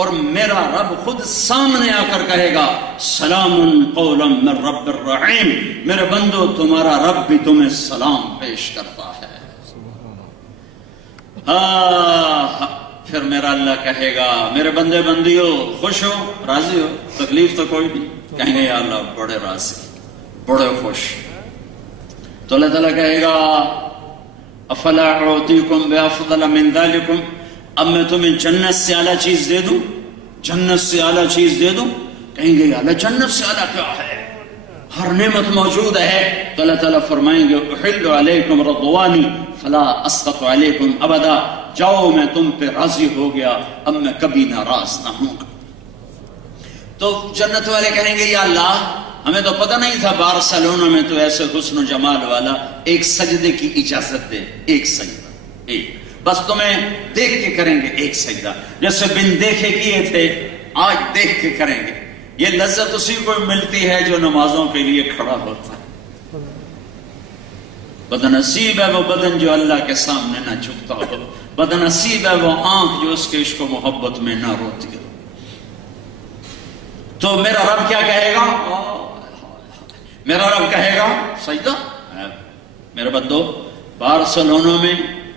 اور میرا رب خود سامنے آ کر کہے گا سلام قولا من رب الرحیم، میرے بندو تمہارا رب بھی تمہیں سلام پیش کرتا ہے۔ پھر میرا اللہ کہے گا میرے بندے بندیو خوش ہو، راضی ہو، تکلیف تو کوئی نہیں؟ کہیں گے یا اللہ بڑے راضی، بڑے خوش۔ تو اللہ تعالیٰ کہے گا افلا اعطیکم بافضل من ذلکم، اب میں تمہیں جنت سے اعلیٰ چیز دے دوں، جنت سے اعلیٰ چیز دے دوں؟ کہیں گے یا اللہ جنت سے اعلیٰ کیا ہے؟ ہر نعمت موجود ہے۔ تو اللہ تعالیٰ فرمائیں گے احل علیکم رضوانی فلا اسقط علیکم ابدا، جاؤ میں تم پہ راضی ہو گیا، اب میں کبھی ناراض نہ ہوں گا۔ تو جنت والے کہیں گے یا اللہ ہمیں تو پتہ نہیں تھا بارسلونا میں تو ایسے حسن و جمال والا، ایک سجدے کی اجازت دے، ایک سجدہ، ایک بس تمہیں دیکھ کے کریں گے ایک سجدہ، جیسے بن دیکھے کیے تھے آج دیکھ کے کریں گے۔ یہ لذت اسی کو ملتی ہے جو نمازوں کے لیے کھڑا ہوتا ہے۔ بدنصیب ہے وہ بدن جو اللہ کے سامنے نہ جھکتا ہو، بدنصیب ہے وہ آنکھ جو اس کے عشق و محبت میں نہ روتی ہو۔ تو میرا رب کیا کہے گا؟ میرا رب کہے گا سجدہ۔ میرے بندو بارسلونا میں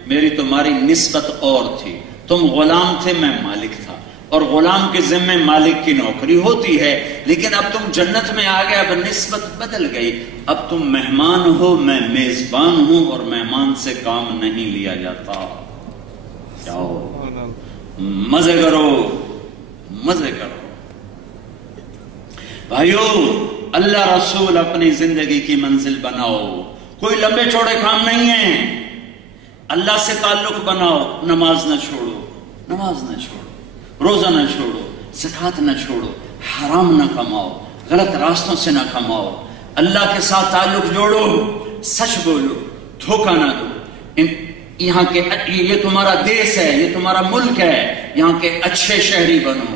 میری تمہاری نسبت اور تھی، تم غلام تھے میں مالک تھا، اور غلام کے ذمے مالک کی نوکری ہوتی ہے، لیکن اب تم جنت میں آ گئے، اب نسبت بدل گئی، اب تم مہمان ہو میں میزبان ہوں، اور مہمان سے کام نہیں لیا جاتا۔ جاؤ مزے کرو، مزے کرو۔ بھائیو اللہ رسول اپنی زندگی کی منزل بناؤ، کوئی لمبے چوڑے کام نہیں ہیں، اللہ سے تعلق بناؤ، نماز نہ چھوڑو، نماز نہ چھوڑو، روزہ نہ چھوڑو، زکوٰۃ نہ چھوڑو، حرام نہ کماؤ، غلط راستوں سے نہ کماؤ، اللہ کے ساتھ تعلق جوڑو، سچ بولو، دھوکہ نہ دو۔ یہاں کے یہ تمہارا دیس ہے، یہ تمہارا ملک ہے، یہاں کے اچھے شہری بنو،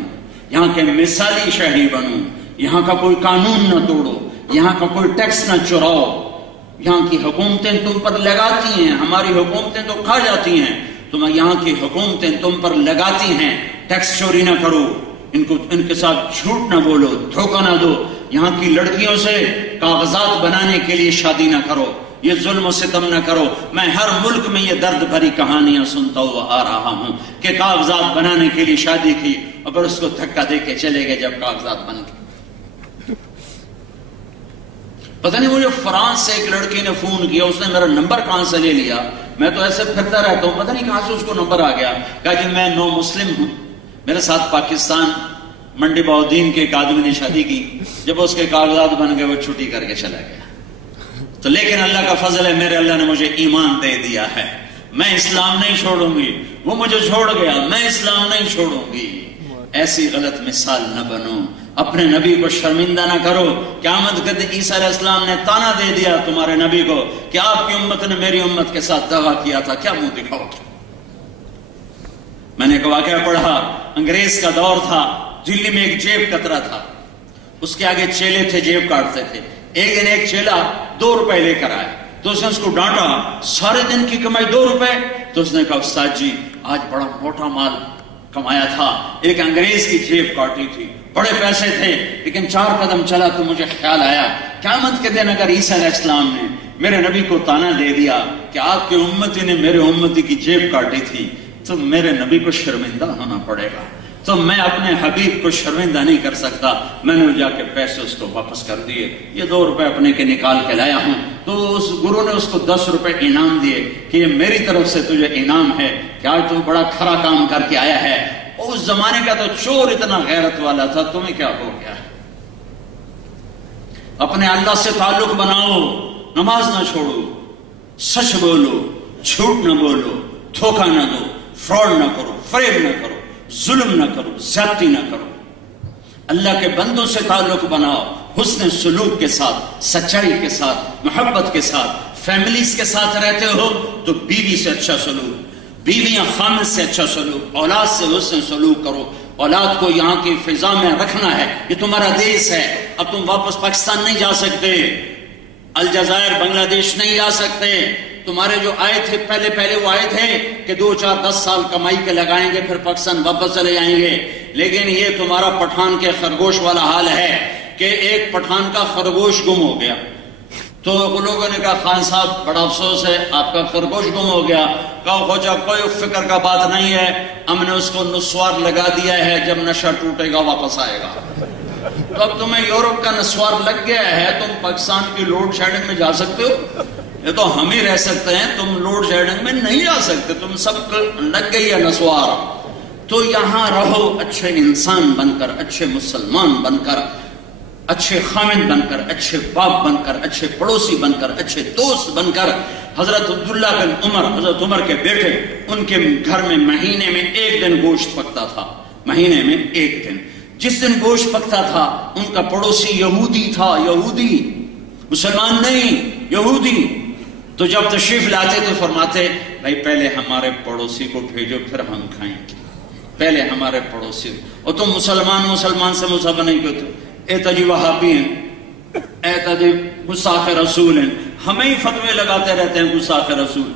یہاں کے مثالی شہری بنو، یہاں کا کوئی قانون نہ توڑو، یہاں کا کوئی ٹیکس نہ چراؤ، یہاں کی حکومتیں تم پر لگاتی ہیں، ہماری حکومتیں تو کھا جاتی ہیں، تمہیں یہاں کی حکومتیں تم پر لگاتی ہیں ٹیکس چوری نہ کرو، ان کے ساتھ جھوٹ نہ بولو، دھوکہ نہ دو، یہاں کی لڑکیوں سے کاغذات بنانے کے لیے شادی نہ کرو، یہ ظلم و ستم نہ کرو۔ میں ہر ملک میں یہ درد بھری کہانیاں سنتا ہوا آ رہا ہوں کہ کاغذات بنانے کے لیے شادی کی اور پھر اس کو دھکا دے کے چلے گئے جب کاغذات بن گئے۔ پتہ نہیں مجھے فرانس سے ایک لڑکی نے فون کیا، اس نے میرا نمبر کہاں سے لے لیا، میں تو ایسے پھرتا رہتا ہوں، پتہ نہیں کہاں سے اس کو نمبر آ گیا، کہا جی میں نو مسلم ہوں، میرے ساتھ پاکستان منڈی بہاؤدین کے ایک آدمی نے شادی کی، جب اس کے کاغذات بن گئے وہ چھٹی کر کے چلا گیا۔ تو لیکن اللہ کا فضل ہے، میرے اللہ نے مجھے ایمان دے دیا ہے، میں اسلام نہیں چھوڑوں گی، وہ مجھے چھوڑ گیا، میں اسلام نہیں چھوڑوں گی۔ ایسی غلط مثال نہ بنو، اپنے نبی کو شرمندہ نہ کرو۔ قیامت کے دن عیسیٰ علیہ السلام نے تانا دے دیا تمہارے نبی کو کہ آپ کی امت نے میری امت کے ساتھ دغا کیا تھا، کیا منہ دکھاؤ گے؟ میں نے ایک واقعہ پڑھا، انگریز کا دور تھا، دلی میں ایک جیب کترا تھا، اس کے آگے چیلے تھے جیب کاٹتے تھے۔ ایک دن ایک چیلا 2 روپے لے کر آئے تو اس نے اس کو ڈانٹا، سارے دن کی کمائی 2 روپے؟ تو اس نے کہا استاد جی آج بڑا موٹا مال کمایا تھا، ایک انگریز کی جیب کاٹی تھی، بڑے پیسے تھے، لیکن 4 قدم چلا تو مجھے خیال آیا قیامت کے دن اگر عیسیٰ علیہ السلام نے میرے نبی کو تانا دے دیا کہ آپ کے امتی نے میرے امتی کی جیب کاٹی تھی تو میرے نبی کو شرمندہ ہونا پڑے گا، تو میں اپنے حبیب کو شرمندہ نہیں کر سکتا۔ میں نے جا کے پیسے اس کو واپس کر دیے، یہ 2 روپے اپنے کے نکال کے لایا ہوں۔ تو اس گرو نے اس کو 10 روپے انعام دیے کہ یہ میری طرف سے تجھے انعام ہے کہ آج تو بڑا کھرا کام کر کے آیا ہے۔ اس زمانے کا تو چور اتنا غیرت والا تھا، تمہیں کیا ہو گیا؟ اپنے اللہ سے تعلق بناؤ، نماز نہ چھوڑو، سچ بولو، جھوٹ نہ بولو، دھوکہ نہ دو، فراڈ نہ کرو، فریب نہ کرو، ظلم نہ کرو، زیادتی نہ کرو۔ اللہ کے بندوں سے تعلق بناؤ، حسن سلوک کے ساتھ، سچائی کے ساتھ، محبت کے ساتھ۔ فیملیز کے ساتھ رہتے ہو تو بیوی سے اچھا سلوک، بیویاں خامد سے اچھا سلوک، اولاد سے حسن سلوک کرو۔ اولاد کو یہاں کی فضا میں رکھنا ہے، یہ تمہارا دیش ہے، اب تم واپس پاکستان نہیں جا سکتے، الجزائر بنگلہ دیش نہیں جا سکتے۔ تمہارے جو آئے تھے پہلے وہ آئے تھے کہ 2 4 10 سال کمائی کے لگائیں گے پھر پاکستان واپس چلے جائیں گے، لیکن یہ تمہارا پٹھان کے خرگوش والا حال ہے کہ ایک پٹھان کا خرگوش گم ہو گیا۔ تو وہ لوگوں نے کہا خان صاحب بڑا افسوس ہے آپ کا خرگوش گم ہو گیا۔ کہا خواجہ کوئی فکر کا بات نہیں ہے، ہم نے اس کو نسوار لگا دیا ہے، جب نشہ ٹوٹے گا واپس آئے گا۔ تو اب تمہیں یورپ کا نسوار لگ گیا ہے، تم پاکستان کی لوڈ شیڈنگ میں جا سکتے ہو؟ یہ تو ہم ہی رہ سکتے ہیں، تم لوڈ شیڈنگ میں نہیں جا سکتے، تم سب لگ گئی ہے نسوار۔ تو یہاں رہو اچھے انسان بن کر، اچھے مسلمان بن کر، اچھے خامد بن کر، اچھے باپ بن کر، اچھے پڑوسی بن کر، اچھے دوست بن کر۔ حضرت عبداللہ بن عمر، حضرت عمر کے بیٹے، ان کے گھر میں مہینے میں 1 دن گوشت پکتا تھا، مہینے میں 1 دن۔ جس دن گوشت پکتا تھا ان کا پڑوسی یہودی تھا، یہودی، مسلمان نہیں، یہودی۔ تو جب تشریف لاتے تو فرماتے بھائی پہلے ہمارے پڑوسی کو بھیجو پھر ہم کھائیں گے، پہلے ہمارے پڑوسی۔ اور تم مسلمان سے مصابہ نہیں کرتے، اے تجی وہابی ہیں، اے تجی گستاخ رسول ہیں، ہمیں ہی فتوے لگاتے رہتے ہیں گستاخ رسول۔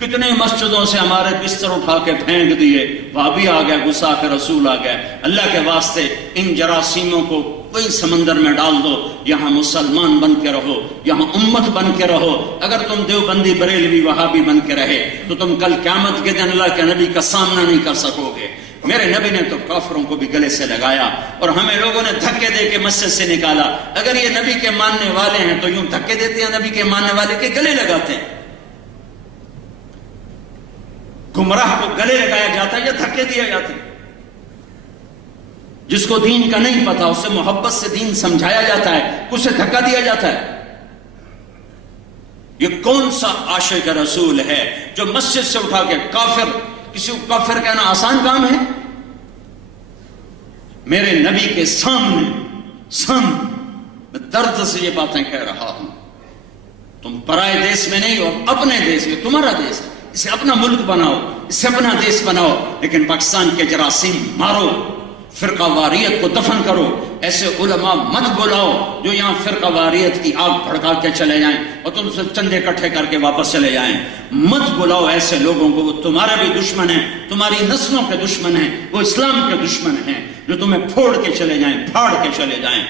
کتنی مسجدوں سے ہمارے بستر اٹھا کے پھینک دیے، وہابی آ گیا، گستاخ رسول آ گیا۔ اللہ کے واسطے ان جراثیموں کو کوئی سمندر میں ڈال دو، یہاں مسلمان بن کے رہو، یہاں امت بن کے رہو۔ اگر تم دیوبندی بریلوی وہابی بن کے رہے تو تم کل قیامت کے دن اللہ کے نبی کا سامنا نہیں کر سکو گے۔ میرے نبی نے تو کافروں کو بھی گلے سے لگایا اور ہمیں لوگوں نے دھکے دے کے مسجد سے نکالا۔ اگر یہ نبی کے ماننے والے ہیں تو یوں دھکے دیتے ہیں، نبی کے ماننے والے کے گلے لگاتے ہیں۔ گمراہ کو گلے لگایا جاتا ہے یا دھکے دیا جاتا ہے؟ جس کو دین کا نہیں پتا اسے محبت سے دین سمجھایا جاتا ہے، اسے دھکا دیا جاتا ہے۔ یہ کون سا عاشق رسول ہے جو مسجد سے اٹھا کے کافر، کسی کو کافر کہنا آسان کام ہے؟ میرے نبی کے سامنے میں درد سے یہ باتیں کہہ رہا ہوں۔ تم پرائے دیش میں نہیں ہو، اپنے دیش میں، تمہارا دیش ہے، اسے اپنا ملک بناؤ، اسے اپنا دیش بناؤ، لیکن پاکستان کے جراثیم مارو، فرقہ واریت کو دفن کرو۔ ایسے علماء مت بلاؤ جو یہاں فرقہ واریت کی آگ بھڑکا کے چلے جائیں اور تم سے چندے اکٹھے کر کے واپس چلے جائیں. مت بلاؤ ایسے لوگوں کو، وہ تمہارے بھی دشمن ہیں، تمہاری نسلوں کے دشمن ہیں، وہ اسلام کے دشمن ہیں، جو تمہیں پھوڑ کے چلے جائیں، پھاڑ کے چلے جائیں.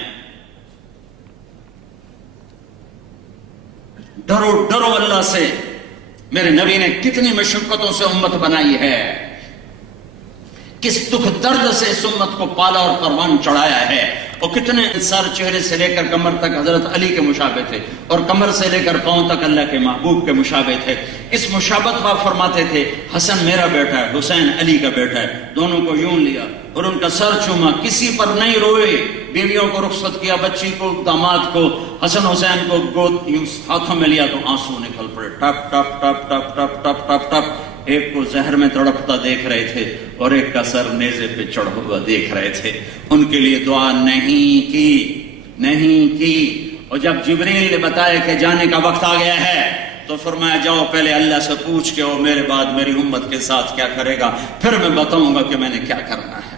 ڈرو ڈرو اللہ سے. میرے نبی نے کتنی مشقتوں سے امت بنائی ہے، کس دکھ درد سے اس امت کو پالا اور پروان چڑھایا ہے، اور کتنے سر چہرے سے لے کر کمر تک حضرت علی کے مشابہ تھے، اور کمر سے لے کر پاؤں تک اللہ کے محبوب کے مشابہ تھے. اس مشابہت پر فرماتے تھے حسن میرا بیٹا ہے، حسین علی کا بیٹا ہے. دونوں کو یوں لیا اور ان کا سر چوما، کسی پر نہیں روئے. بیویوں کو رخصت کیا، بچی کو، داماد کو، حسن حسین کو گود یوں ہاتھوں میں لیا تو آنسو نکل پڑے، ٹپ ٹپ ٹپ ٹپ ٹپ ٹپ ٹپ ٹپ. ایک کو زہر میں تڑپتا دیکھ رہے تھے اور ایک کا سر نیزے پہ چڑھا ہوا دیکھ رہے تھے. ان کے لیے دعا نہیں کی. اور جب جبریل نے بتایا کہ جانے کا وقت آ گیا ہے تو فرمایا جاؤ پہلے اللہ سے پوچھ کے اور میرے بعد میری امت کے ساتھ کیا کرے گا، پھر میں بتاؤں گا کہ میں نے کیا کرنا ہے.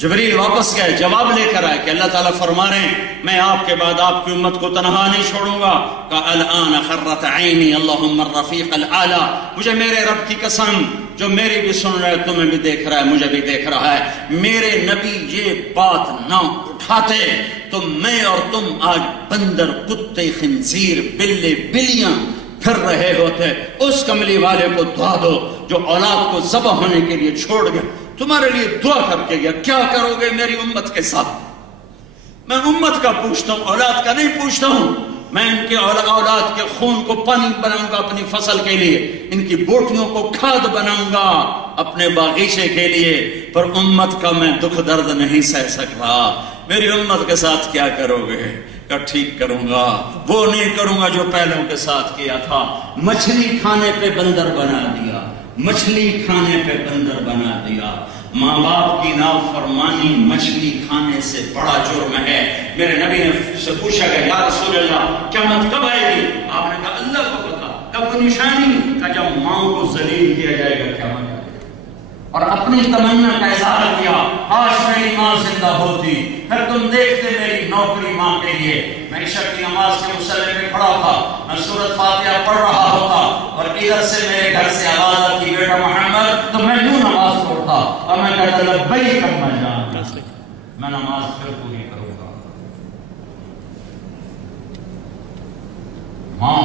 جبریل واپس گئے، جواب لے کر آئے کہ اللہ تعالیٰ فرما رہے ہیں میں آپ کے بعد آپ کی امت کو تنہا نہیں چھوڑوں گا. کہا الآن قرۃ عینی اللہم الرفیق الاعلی. مجھے میرے رب کی قسم، جو میری بھی سن رہا ہے، تمہیں بھی دیکھ رہا ہے، مجھے بھی دیکھ رہا ہے، میرے نبی یہ بات نہ اٹھاتے تو میں اور تم آج بندر، کتے، خنزیر، بلے، بلیاں پھر رہے ہوتے. اس کملی والے کو دعا دو جو اولاد کو ذبح ہونے کے لیے چھوڑ گیا، تمہارے لیے دعا کر کے گیا. کیا کرو گے میری امت کے ساتھ؟ میں امت کا پوچھتا ہوں، اولاد کا نہیں پوچھتا ہوں. میں ان کے اولاد کے خون کو پانی بناؤں گا اپنی فصل کے لیے، ان کی بوٹیوں کو کھاد بناؤں گا اپنے باغیچے کے لیے، پر امت کا میں دکھ درد نہیں سہ سکتا. میری امت کے ساتھ کیا کرو گے؟ کہ ٹھیک کروں گا، وہ نہیں کروں گا جو پہلوں کے ساتھ کیا تھا. مچھلی کھانے پہ بندر بنا دیا، مچھلی کھانے پہ بندر بنا دیا. ماں باپ کی نافرمانی مچھلی کھانے سے بڑا جرم ہے. میرے نبی نے سے پوچھا گیا یا رسول اللہ قیامت کب آئے گی؟ آپ نے کہا اللہ کو پتا. کب وہ نشانی؟ کہ جب ماں کو ذلیل کیا جائے گا قیامت. اور اپنی تمنا کا اظہار کیا، کاش میری ماں زندہ ہوتی، پھر تم دیکھتے میری نوکری ماں کے لیے. میں عشاء کی نماز کے مصلی میں کھڑا تھا، میں سورۃ فاتحہ پڑھ رہا ہوتا اور ادھر سے میرے گھر سے آواز آتی بیٹا محمد، تو میں یوں نماز پڑھتا اور میں کہتا لبیک اما جان، میں نماز پھر پوری کروں گا. ماں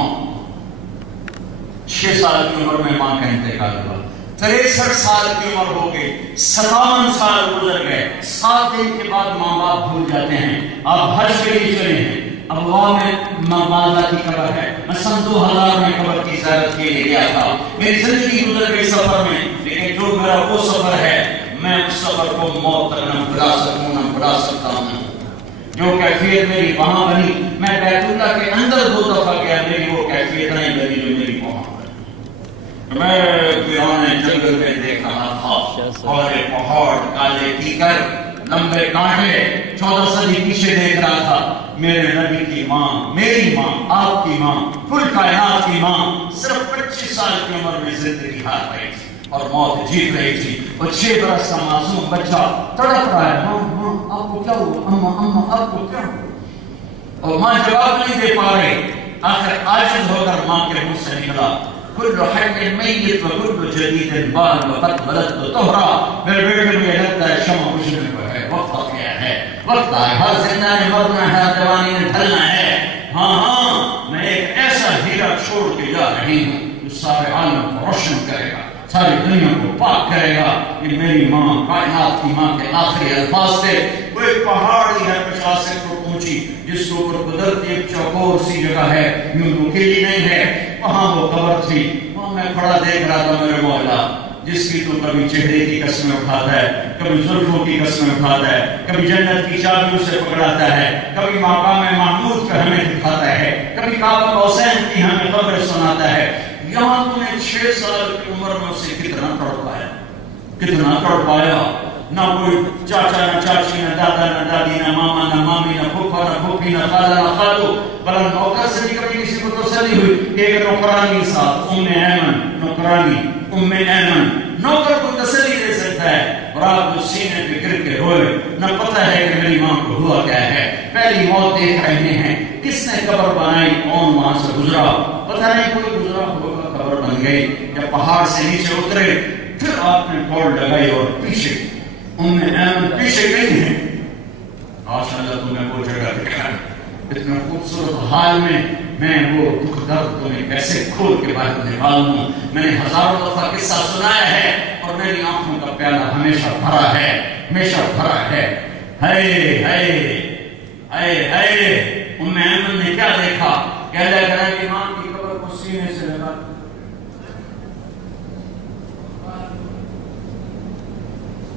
6 سال کی عمر میں ماں کا انتقال ہوا، 63 سال کی عمر ہو گئی، 57 سال گزر گئے. 7 دن کے بعد ماں باپ بھول جاتے ہیں. آپ حج کے لیے چلے ہیں، اب وہاں میں ماں والدہ کی قبر ہے. میں سن 2000 میں قبر کی زیارت کے لیے گیا تھا. میری زندگی گزر گئی سفر میں، لیکن جو میرا وہ سفر ہے میں اس سفر کو موت تک نہ بھلا سکوں، نہ بھلا سکتا ہوں. جو کیفیت میری وہاں بنی، میں بیت اللہ کے اندر 2 دفعہ گیا، میری وہ کیفیت نہیں بنی جو میری وہاں. میں جنگل میں دیکھ رہا تھا اور پہاڑ، کالے کیکر، لمبے کانٹے، 14 صدی پیچھے دیکھ رہا تھا. میرے نبی کی ماں، میری ماں، آپ کی ماں، کل کائنات کی ماں صرف 25 سال کی عمر میں زندگی ہار رہی تھی اور موت جیت رہی تھی. اور 6 برس کا معصوم بچہ تڑپ رہا ہے، ماں ماں آپ کو کیا ہوا، اماں اماں آپ کو کیا ہوا، اور ماں جواب نہیں دے پا رہے. آخر عاجز ہو کر ماں کے منہ سے نکلا کل حی میت و کل جدید بال وقت بلد طہرا. میرے بیٹے مجھے لگتا ہے شمع بجھنے کو ہے، وقت آ گیا ہے، وقت آئے، ہر زندہ نے مرنا ہے، جوانی نے ڈھلنا ہے. ہاں میں ایک ایسا ہیرا چھوڑ کے جا رہی ہوں جو سارے عالم کو روشن کرے گا، ساری دنیا کو پاک کرے گا. یہ میری ماں، کائنات کی ماں کے آخری الفاظ تھے. وہ ایک پہاڑی ہے 50 فٹ اونچی، جس کے اوپر قدرتی ایک چوکور سی جگہ ہے، یوں نکیلی نہیں ہے. وہاں وہ قبر تھی، وہاں میں کھڑا دیکھ رہا تھا میرے مولا، جس کی تو کبھی چہرے کی قسمیں اٹھاتا ہے، کبھی زلفوں کی قسمیں اٹھاتا ہے، کبھی جنت کی چابیوں سے پکڑاتا ہے، کبھی مقام محمود کا ہمیں دکھاتا ہے، کبھی قاب قوسین کی ہمیں خبر سناتا ہے. یہاں تم نے 6 سال کی عمر میں اسے کتنا تڑپایا، کتنا تڑپایا. نہ کوئی چاچا، نہ چاچی، نہ دادا، نہ دادی، نہ ماما، نہ مامی، نہ پھوپھا، نہ پھوپھی، نہ خالہ، نہ خالو. بلند نوکر سے بھی کبھی کسی کو تسلی ہوئی. ایک نوکرانی صاحب، ام ایمن نوکرانی، ام ایمن، نوکر کو تسلی دے سکتا اٹھتا ہے اور آپ اس سینے پہ گر کے روئے، نہ پتہ ہے کہ میری ماں کو ہوا کیا ہے، پہلی موت دیکھ رہے ہیں، کس نے قبر بنائی، کون وہاں سے گزرا، پتہ نہیں کوئی گزرا ہوگا، قبر بن گئی، جب پہاڑ سے نیچے اترے پھر آپ نے دوڑ لگائی اور پیچھے ام ایمن پیچھے گئی ہیں، ماشاء اللہ تمہیں وہ جگہ دکھا اتنا خوبصورت حال میں وہ دکھ درد تمہیں کیسے کھول کے باہر نکالوں، میں نے ہزاروں دفعہ قصہ سنایا ہے اور میری آنکھوں کا پیالہ ہمیشہ بھرا ہے، ہمیشہ بھرا ہے۔ ہائے ہائے ہائے ہائے، ام ایمن نے کیا دیکھا کہ اللہ کرا کہ ماں کی قبر کو سینے سے لگا،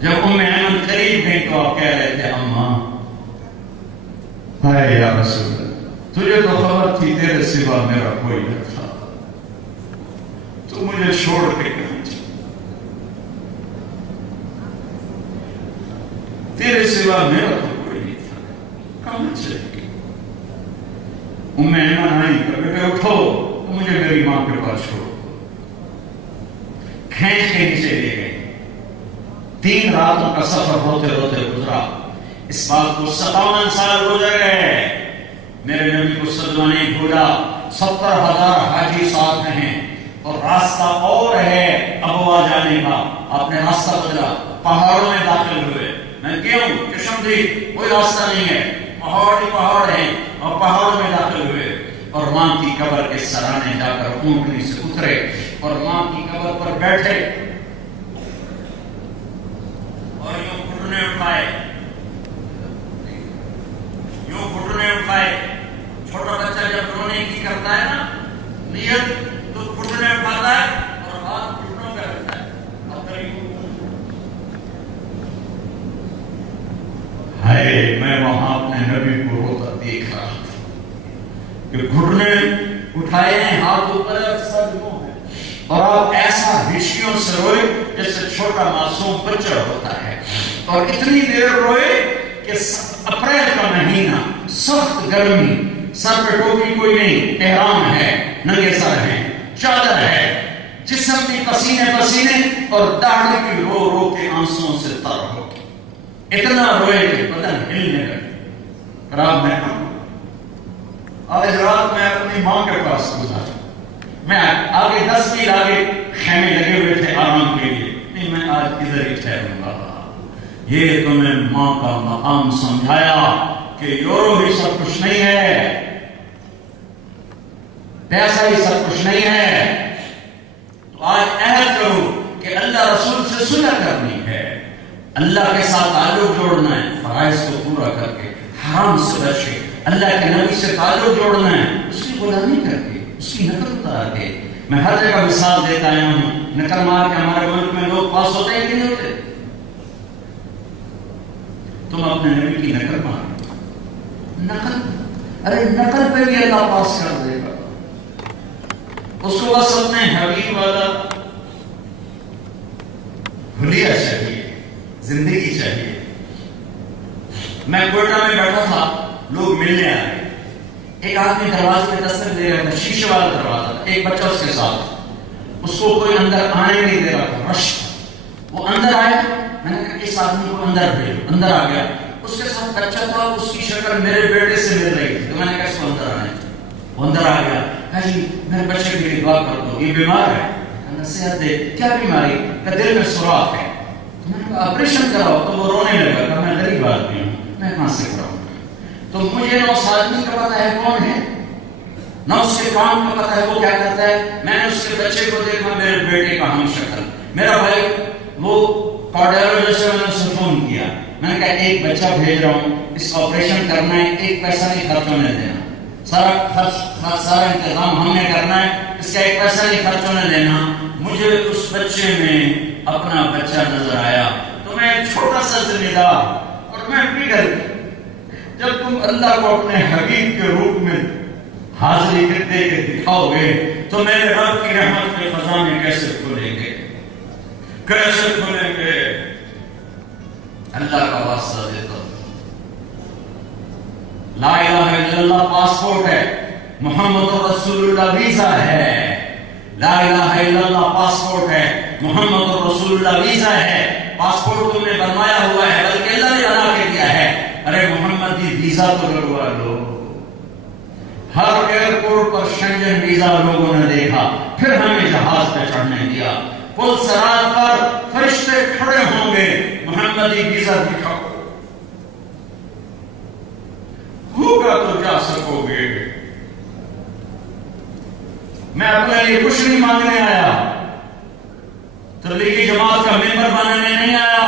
جب ام ایمن قریب گئی تو آپ کہہ رہے تھے اماں ہائے یا رسول اللہ، تجھے تو خبر تھی تیرے سوا میرا کوئی نہ تھا، تو مجھے چھوڑ کے کہاں چلی، تیرے سوا میرا تو کوئی نہیں تھا، کہاں چلے گی؟ ام ایمن آئی کہ بیٹے اٹھو، تو مجھے میری ماں کے پاس چھوڑو، کھینچ کے نیچے لے گئے، 3 راتوں کا سفر ہوتے ہوتے گزرا، اس بات کو 57 سال گزر گئے، میرے نبی کو صدقہ نہیں بھولا، 70,000 حاجی ساتھ ہیں اور راستہ اور ہے ابوا جانے کا، آپ نے راستہ بدلا، پہاڑوں میں داخل ہوئے، میں کیوں چشمدید کوئی راستہ نہیں ہے، پہاڑ ہی پہاڑ ہیں اور پہاڑوں میں داخل ہوئے اور ماں کی قبر کے سرانے جا کر اونٹنی سے اترے اور ماں کی قبر پر بیٹھے اور یوں گھٹنے اٹھائے، یوں گھٹنے اٹھائے، چھوٹا بچہ جب رونے کی کرتا ہے نا نیت تو گھٹنے اٹھاتا ہے اور ہاتھ گھٹنوں پہ رکھتا ہے، ہائے میں وہاں اپنے نبی کو روتا دیکھ رہا تھا کہ گھٹنے اٹھائے ہیں، ہاتھ اوپر ہے، سب یوں ہے، اور آپ ایسا ہچکیوں سے روئے جیسے چھوٹا معصوم بچہ ہوتا ہے، اور اتنی دیر روئے کہ اپریل کا مہینہ، سخت گرمی، سر پہ ٹوپی کوئی نہیں، احرام ہے، ننگے سر ہیں، چادر ہے، جسم کی پسینے پسینے اور داڑھی کی رو رو کے آنسوں سے تر ہو، اتنا روئے کہ بدن ہلنے لگے۔ رات میں آج رات میں اپنی ماں کے پاس گزارا، میں آگے 10 میل آگے خیمے لگے ہوئے تھے آرام کے لیے، نہیں میں آج ادھر ہی ٹھہروں گا، یہ تمہیں ماں کا مقام سمجھایا کہ یورو ہی سب کچھ نہیں ہے، پیسہ ہی سب کچھ نہیں ہے، تو آج عہد کرو کہ اللہ رسول سے صلح کرنی ہے، اللہ کے ساتھ تعلق جوڑنا ہے، فرائض کو پورا کر کے، حرام سے بچ کے، اللہ کے نبی سے تعلق جوڑنا ہے، اس کی غلامی کر کے، اس کی نقل اتار کے۔ میں ہر جگہ مثال دیتا آیا ہوں، نقل مار کے ہمارے ملک میں لوگ پاس ہوتے ہیں کہ نہیں ہوتے؟ تم اپنے نبی کی نقل مار، نقل، ارے نقل پہ بھی اللہ پاس کر دے گا، اس کو بس اپنے حبیب والا حلیہ چاہیے، زندگی چاہیے۔ میں کوئٹہ میں بیٹھا تھا، لوگ ملنے آئے، ایک آدمی دروازے پہ دستک دے رہا تھا، شیشے والا دروازہ، ایک بچہ اس کے ساتھ، اس کو کوئی اندر آنے نہیں دے رہا تھا، رش، وہ اندر آیا، میں نے کہا اس آدمی کو اندر بھیجو، اندر آ گیا، اس کے ساتھ بچہ تھا، اس کی شکل میرے بیٹے سے مل رہی تھی، تو میں نے کہا اس کو اندر آنے، وہ اندر آ گیا، کہا جی میرے بچے کے لیے دعا کر دو، یہ بیمار ہے، نصیحت دے، کیا بیماری؟ کہ دل میں سوراخ ہے، تو میں نے کہا آپریشن کراؤ، تو وہ رونے لگا، کہ میں غریب آدمی ہوں، میں کہاں سے کراؤں؟ تو مجھے نہ اس آدمی کا پتا ہے کون ہے، نہ اس کے کام کا پتا ہے وہ کیا کرتا ہے، میں نے اس کے بچے کو دیکھا، میرے بیٹے کا ہم شکل، میرا بھائی وہ کارڈیالوجسٹ سے میں نے اسے فون کیا، میں نے کہا ایک بچہ بھیج رہا ہوں، اس کا آپریشن کرنا ہے، ایک پیسہ نہیں خرچ ہونے دینا، سارا انتظام ہم نے کرنا ہے، اس کا ایک پیسہ نہیں خرچ ہونے دینا۔ مجھے اس بچے میں اپنا بچہ نظر آیا، تو میں ایک چھوٹا سا ذمہ دار، اور میں پگھل گیا۔ جب تم اللہ کو اپنے حبیب کے روپ میں حاضری دے کے دکھاؤ گے تو میرے رب کی رحمت کے خزانے کیسے کھلیں گے، کیسے کھلیں گے؟ اللہ کا واسطہ دیتا ہوں، لا الہ الا اللہ پاسپورٹ ہے، محمد رسول اللہ ویزا ہے، لا الہ الا اللہ پاسپورٹ ہے، محمد رسول اللہ ویزا ہے، پاسپورٹ تم نے بنوایا ہوا ہے، بلکہ اللہ نے بنا کے دیا ہے. ارے محمدی ویزا تو لگوا لو. ہر ایئرپورٹ پر شنگن ویزا لوگوں نے دیکھا، پھر ہمیں جہاز پہ چڑھنے دیا. پل صراط پر فرشتے کھڑے ہوں گے، محمدی ویزا دکھاؤ، ہوگا تو جا سکو گے. میں اپنے لیے کچھ نہیں مانگنے آیا، تبلیغی جماعت کا ممبر بنانے نہیں آیا.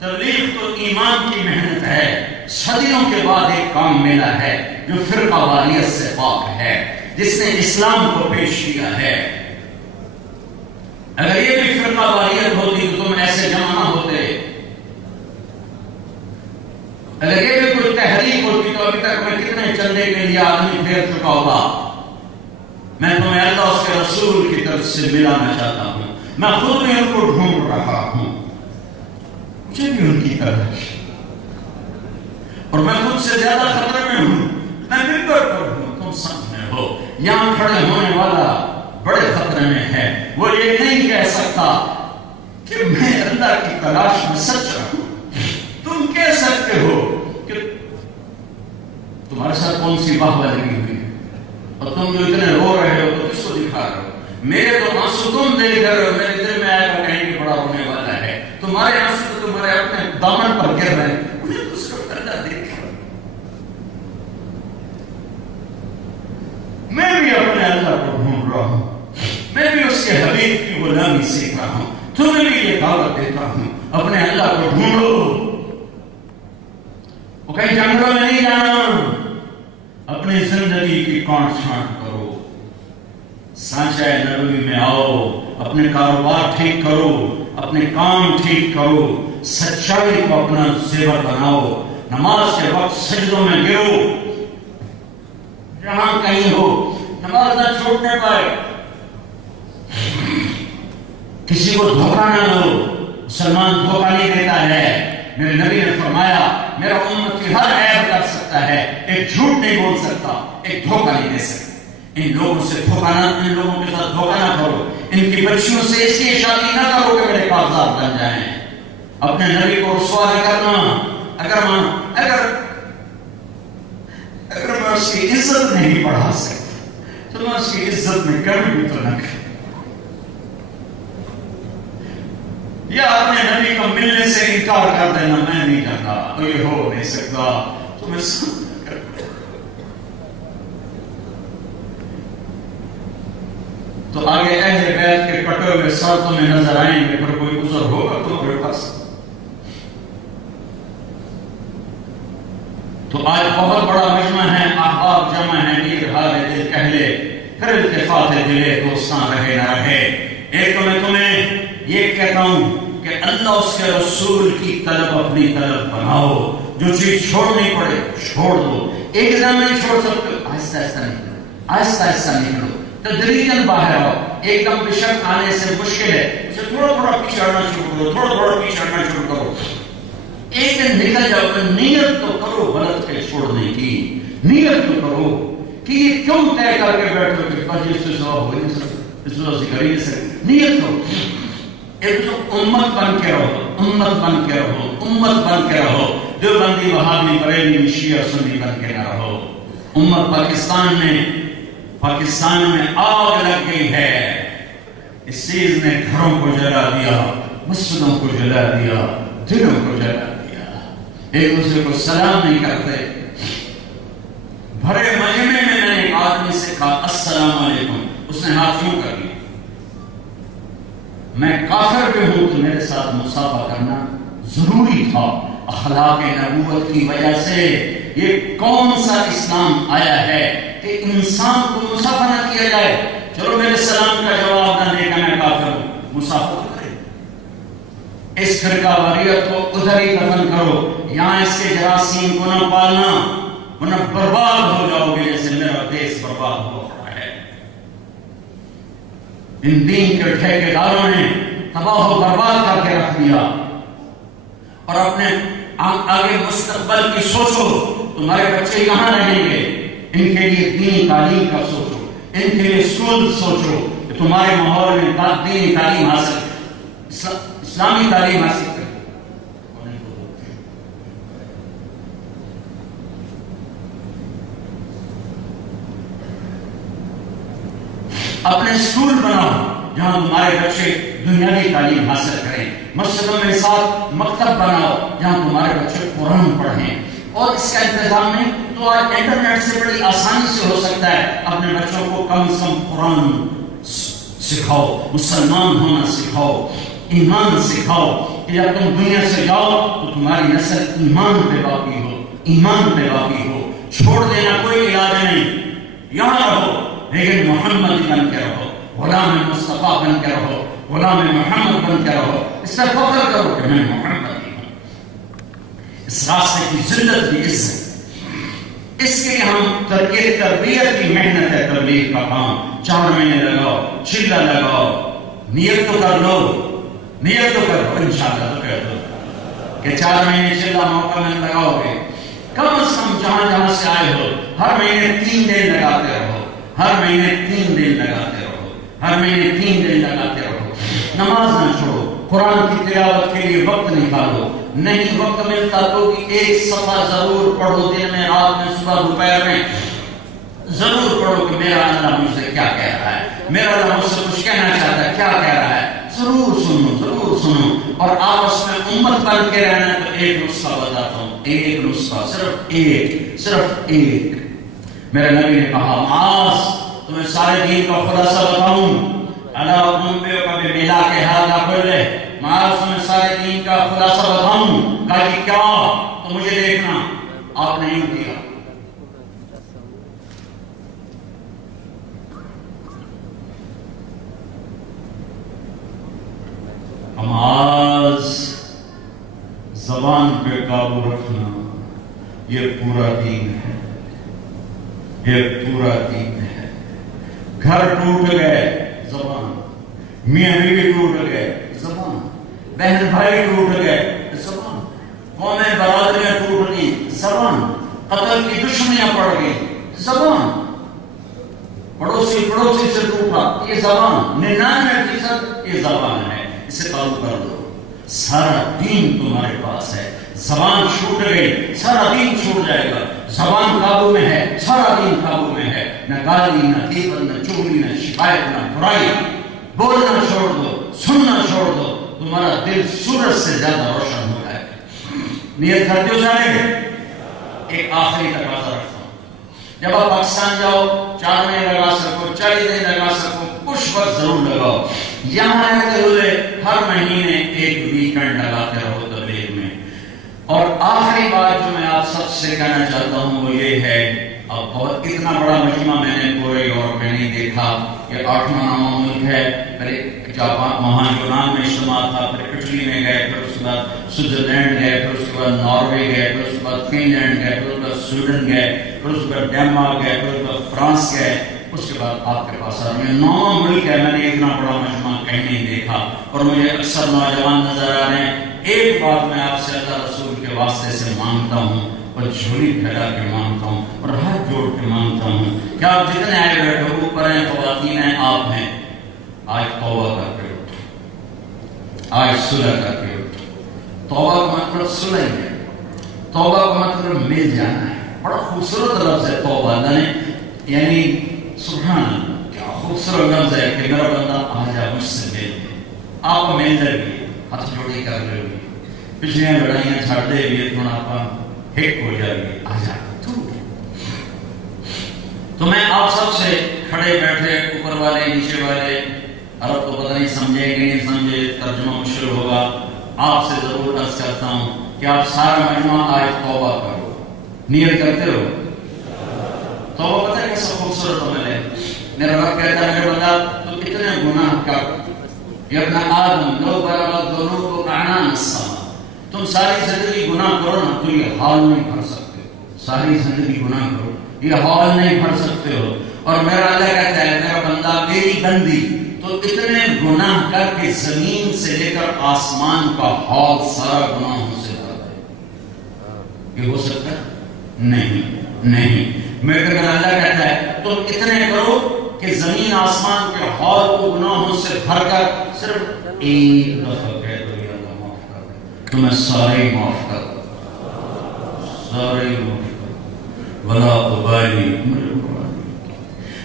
تبلیغ تو ایمان کی محنت ہے. صدیوں کے بعد ایک کام ملا ہے جو فرقہ واریت سے پاک ہے، جس نے اسلام کو پیش کیا ہے. اگر یہ بھی فرقہ واریت ہوتی تو تم ایسے جمع نہ ہوتے. اگر یہ بھی کوئی تحریک ہوتی تو ابھی تک میں کتنے چندے کے لیے آدمی پھیر چکا ہوگا. میں تمہیں اللہ اس کے رسول کی طرف سے ملانا چاہتا ہوں. میں خود بھی ان کو ڈھونڈ رہا ہوں، مجھے بھی ان کی طرح، اور میں خود سے زیادہ خطرے میں ہوں. میں ممبر پر ہوں، تم سامنے ہو. یہاں کھڑے ہونے والا بڑے خطرے میں ہے. وہ یہ نہیں کہہ سکتا کہ میں اللہ کی تلاش میں سچا ہوں. تم کہہ سکتے ہو کہ تمہارے ساتھ کون سی باہوہ لگی ہوئی، اور تم جو اتنے رو رہے ہو تو کس کو دکھا رہے ہو. میرے تو آنسو تم دیکھ رہے ہو، میرے دل میں آئے گا کہیں کہ بڑا ہونے والا ہے. تمہارے آنسو تو تمہارے اپنے دامن پر گر رہے ہیں، انہیں اس کو اللہ دیکھ. میں بھی اپنے اللہ کو ڈھونڈ رہا ہوں، میں بھی اس کے حبیب کی غلامی سیکھ رہا ہوں. تمہیں بھی یہ دعوت دیتا ہوں، اپنے اللہ کو ڈھونڈو. وہ کہیں جنگلوں میں نہیں جانا، اپنی زندگی کی کانٹ چھانٹ کرو، سانچہ نبوی میں آؤ، اپنے کاروبار ٹھیک کرو، اپنے کام ٹھیک کرو، سچائی کو اپنا زیور بناؤ. نماز کے وقت سجدوں میں گرو، جہاں کہیں ہو نماز نہ چھوڑنے پائے. کسی کو دھوکہ نہ دو، مسلمان دھوکہ نہیں دیتا ہے. میرے نبی نے فرمایا میرا امتی ہر عیب کر سکتا ہے، ایک جھوٹ نہیں بول سکتا، ایک دھوکہ نہیں دے سکتا. ان لوگوں سے دھوکہ نہ، ان لوگوں کے ساتھ دھوکہ نہ کرو. ان کی بچیوں سے اس لیے شادی نہ کرو کہ میرے کاغذات بن جائیں. اپنے نبی کو رسوا نہ کرنا. اگر میں اس کی عزت نہیں بڑھا سکتا تو میں اس کی عزت میں کمی بھی تو نہ کروں. یا اپنے نبی کو ملنے سے انکار کر دینا، میں نہیں جاتا، تو یہ ہو نہیں سکتا، تو میں تو آگے اہل بیت کے کٹے ہوئے سر تمہیں نظر آئیں گے، پر کوئی عذر ہوگا تمہارے پاس. تو آج بہت بڑا مجمع ہے، احباب جمع ہیں، میر حال دل کہلے، پھر التفات دلے دوستاں رہے نہ رہے. ایک تو میں تمہیں یہ کہتا ہوں کہ اللہ اس کے رسول کی طلب اپنی طلب بناؤ. جو چیز چھوڑنی پڑے چھوڑ دو. ایک دم نہیں چھوڑ سکتے، آہستہ آہستہ نکلو، آہستہ آہستہ نکلو، تدریجاً باہر آؤ. ایک دم بشک آنے سے مشکل ہے، اسے تھوڑا تھوڑا پیچھے ہٹنا شروع کرو، تھوڑا تھوڑا پیچھے ہٹنا شروع کرو. ایک دن نکل جاؤ تو نیت تو کرو غلط کے چھوڑنے کی. نیت تو کرو کہ یہ کیوں طے کر کے بیٹھو کہ بس اس سے ثواب ہو نہیں سکتا، اس وجہ سے کر ہی نہیں سکتے. نیت کرو. ایک تو امت بن کے رہو، امت بن کے رہو، امت بن کے رہو. دیوبندی وہابی بریلوی شیعہ سنی بن کے نہ رہو. امت پاکستان میں آگ لگ گئی ہے. اس چیز نے گھروں کو جلا دیا، مسجدوں کو جلا دیا، دلوں کو جلا دیا. ایک دوسرے کو سلام نہیں کرتے. بھرے مجمع میں نے ایک آدمی سے کہا السلام علیکم، اس نے ہاتھ کیوں کر لیا. میں کافر بھی ہوں تو میرے ساتھ مصافحہ کرنا ضروری تھا. اخلاق نبوت کی وجہ سے یہ کون سا اسلام آیا ہے کہ انسان کو مصافحہ نہ کیا جائے. چلو میرے سلام کا جواب نہ دے کہ میں کافر ہوں، مصافحہ کرے. اس فرقہ واریت کو ادھر ہی دفن کرو. یہاں اس کے جراثیم کو نہ پالنا، ورنہ برباد ہو جاؤ گے جیسے میرا دیش برباد ہو رہا ہے. ان دین کے ٹھیکیداروں نے تباہ و برباد کر کے رکھ دیا. اور اپنے آگے مستقبل کی سوچو. تمہارے بچے کہاں رہیں گے؟ ان کے لیے دینی تعلیم کا سوچو، ان کے لیے اسکول سوچو کہ تمہارے ماحول میں دینی تعلیم حاصل، اسلامی تعلیم حاصل اپنے اسکول بناؤ جہاں تمہارے بچے دنیاوی تعلیم حاصل کریں. مسجدوں میں ساتھ مکتب بناؤ جہاں تمہارے بچے قرآن پڑھیں. اور اس کا انتظام نہیں تو آج انٹرنیٹ سے بڑی آسانی سے ہو سکتا ہے. اپنے بچوں کو کم از کم قرآن سکھاؤ, مسلمان ہونا سکھاؤ, ایمان سکھاؤ کہ جب تم دنیا سے جاؤ تو تمہاری نسل ایمان پہ باقی ہو, ایمان پہ باقی ہو. چھوڑ دینا کوئی علاج نہیں, یہاں رہو لیکن محمد بن کے رہو, غلام مصطفیٰ بن کے رہو, غلام محمد بن کے رہو. اس سے فخر کرو کہ میں محمد ہی ہوں. اس راستے کی ذلت کی عزت, اس کے لیے ہم تربیت کی محنت ہے. تبلیغ کا کام 4 مہینے لگاؤ, چلہ لگاؤ, نیت تو کر لو, نیت تو کر لو, انشاءاللہ تو کر دو کہ 4 مہینے چلہ موقع میں لگاؤ گے. کم از کم جہاں جہاں سے آئے ہو ہر مہینے 3 دن لگاتے رہو, ہر مہینے 3 دن لگاتے رہو, ہر مہینے 3 دن لگاتے رہو. نماز نہ چھوڑو, قرآن کی تلاوت کے لیے وقت نکالو. نہیں وقت ملتا تو بھی 1 صفحہ ضرور پڑھو, دن میں, رات میں, صبح دوپہر میں ضرور پڑھو کہ میرا اللہ مجھ سے کیا کہہ رہا ہے, میرا اللہ مجھ سے کچھ کہنا چاہتا ہے, کیا کہہ رہا ہے. ضرور سنو, ضرور سنو. اور آپس میں امت بن کے رہنا. تو ایک نسخہ بتاتا ہوں, ایک نسخہ, صرف ایک. میرے نبی نے کہا معاذ تمہیں سارے دین کا خلاصہ بتاؤں. اللہ انبیاء کا بھی ملا کے ہاتھ نہ کھولے. معاذ تمہیں سارے دین کا خلاصہ بتاؤں. کہا کہ کیا؟ تو مجھے دیکھنا. آپ نے یوں کیا. معاذ زبان پہ قابو رکھنا, یہ پورا دین ہے, یہ پورا دین ہے. گھر ٹوٹ گئے, زبان. میاں بیوی ٹوٹ گئے, زبان. بہن بھائی ٹوٹ گئے, زبان. قومیں برادریاں ٹوٹ گئی, زبان. قتل کی دشمنیاں پڑ گئی, زبان. پڑوسی سے ٹوٹا, یہ زبان. 99% یہ زبان ہے. اسے قابو کر دو. سارا دین تمہارے پاس ہے. زبان چھوٹ گئی, سارا دین چھوٹ جائے گا. زبان قابو میں ہے, سارا دین قابو میں ہے. نہ گالی, نہ غیبت, نہ چغلی, نہ شکایت, نہ برائی. بولنا چھوڑ دو, سننا چھوڑ دو. تمہارا دل سورج سے زیادہ روشن ہو جائے گا. نیت کرتے ہو جانے گے. ایک آخری تقاضا رکھتا ہوں, جب آپ پاکستان جاؤ 4 مہینے لگا سکو, 40 دن لگا سکو, کچھ وقت ضرور لگاؤ. یہاں رہتے ہوئے ہر مہینے ایک ویکنڈ لگاتے رہو تبلیغ میں. اور آخری بات جو میں آپ سب سے کہنا چاہتا ہوں وہ یہ ہے, اب بہت اتنا بڑا مجمع میں نے پورے یورپ میں نہیں دیکھا. یہ 8واں 9واں ملک ہے. پھر جاپان, وہاں یونان میں اجتماع تھا, پھر اٹلی میں گئے, پھر اس کے بعد سوئٹزرلینڈ گئے, پھر اس کے بعد ناروے گئے, پھر اس کے بعد فن لینڈ گئے, پھر اس کے بعد سویڈن گئے, پھر اس کے بعد ڈینمارک گئے, پھر اس کے بعد فرانس گئے. اس کے بعد آپ کے پاس آ رہے ہیں 9واں ملک ہے. میں نے اتنا بڑا مجمع کہیں نہیں دیکھا اور مجھے اکثر نوجوان نظر آ رہے ہیں. ایک بات میں آپ سے اللہ رسول کے واسطے سے مانگتا ہوں, اور جھولی پھیلا کے مانگتا ہوں, اور ہاتھ جوڑ کے مانگتا ہوں کہ آپ جتنے آئے بیٹھے اوپر ہیں, خواتین ہیں, آپ ہیں, آج توبہ کر کے اٹھو, آج صلح کر کے اٹھو. توبہ کا مطلب صلح ہے, توبہ کا مطلب مل جانا ہے. بڑا خوبصورت لفظ ہے توبہ. یعنی سبحان اللہ, کیا خوبصورت لفظ ہے کہ میرا بندہ آ جا مجھ سے مل لے. آپ مل لگی, ہاتھ جوڑی کر لے, پچھلیاں لڑائیاں چھڑ دے بھی, تھوڑا آپ ہک ہو جائے گی, آ جا. تو میں آپ سب سے کھڑے بیٹھے, اوپر والے نیچے والے, عرب تو پتہ نہیں سمجھے کہ نہیں سمجھے, ترجمہ مشکل ہوگا. آپ سے ضرور عرض کرتا ہوں کہ آپ سارا مجمع آج توبہ کرو. نیت کرتے ہو توبہ؟ پتہ ہے کیسا خوبصورت عمل ہے. میرا رب کہتا ہے میرے بندہ تو کتنے گناہ کر, یا ابن آدم لو بلغت ذنوبک عنان السماء, تم ساری زندگی گناہ کرو نا تو یہ حال نہیں بھر سکتے. ساری زندگی گناہ کرو, یہ حال نہیں بھر سکتے ہو. اور میرا اللہ کہتا ہے میرا بندہ میری بندی تو اتنے گناہ کر کے زمین سے لے کر آسمان کا حال سارا گناہوں سے بھر دے. یہ ہو سکتا ہے؟ نہیں. میرا اللہ کہتا ہے تم اتنے کرو کہ زمین آسمان کے حال کو گناہوں سے بھر کر صرف ایک دفعہ کہہ دو یا اللہ معاف کر دے, تو میں سارے معاف کر دوں, سارے معاف کر دوں. ولا ابالی.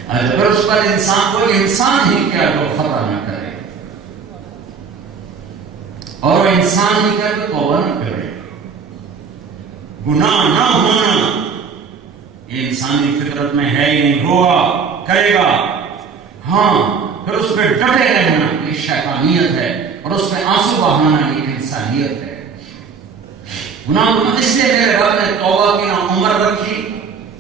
اگر اس پر انسان کو انسان ہی کیا تو خطا نہ کرے اور انسان ہی کیا تو توبہ نہ کرے، گناہ نہ ہونا یہ انسانی فطرت میں ہے ہی نہیں، ہوا کرے گا، ہاں پھر اس پہ ڈٹے رہنا یہ شیطانیت ہے، اور اس پہ آنسو بہانا یہ انسانیت ہے۔ گناہ اس لیے میرے رب نے توبہ کی نہ عمر رکھی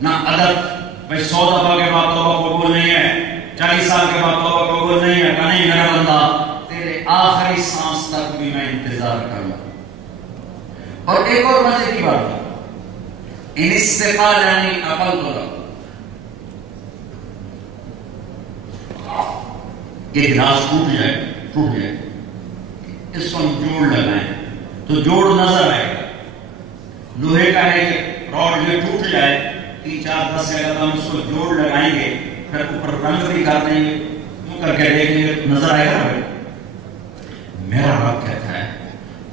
نہ عدد، بھائی 100 دفعہ کے بعد توبہ قبول نہیں ہے، 40 سال کے بعد توبہ قبول نہیں ہے، کہ نہیں میرا بندہ تیرے آخری سانس تک بھی میں انتظار کروں۔ اور ایک اور مزے کی بات ہے، ان استقال یعنی عقل تو رکھ، یہ گلاس ٹوٹ جائے اس کو ہم جوڑ لگائیں تو جوڑ نظر آئے گا، لوہے کا ہے کہ راڈ یہ ٹوٹ جائے 3-4-10 جگہ ہم اس کو جوڑ لگائیں گے، پھر اوپر رنگ بھی کر دیں گے، تو کر کے دیکھیں گے نظر آئے گا۔ میرا رب کہتا ہے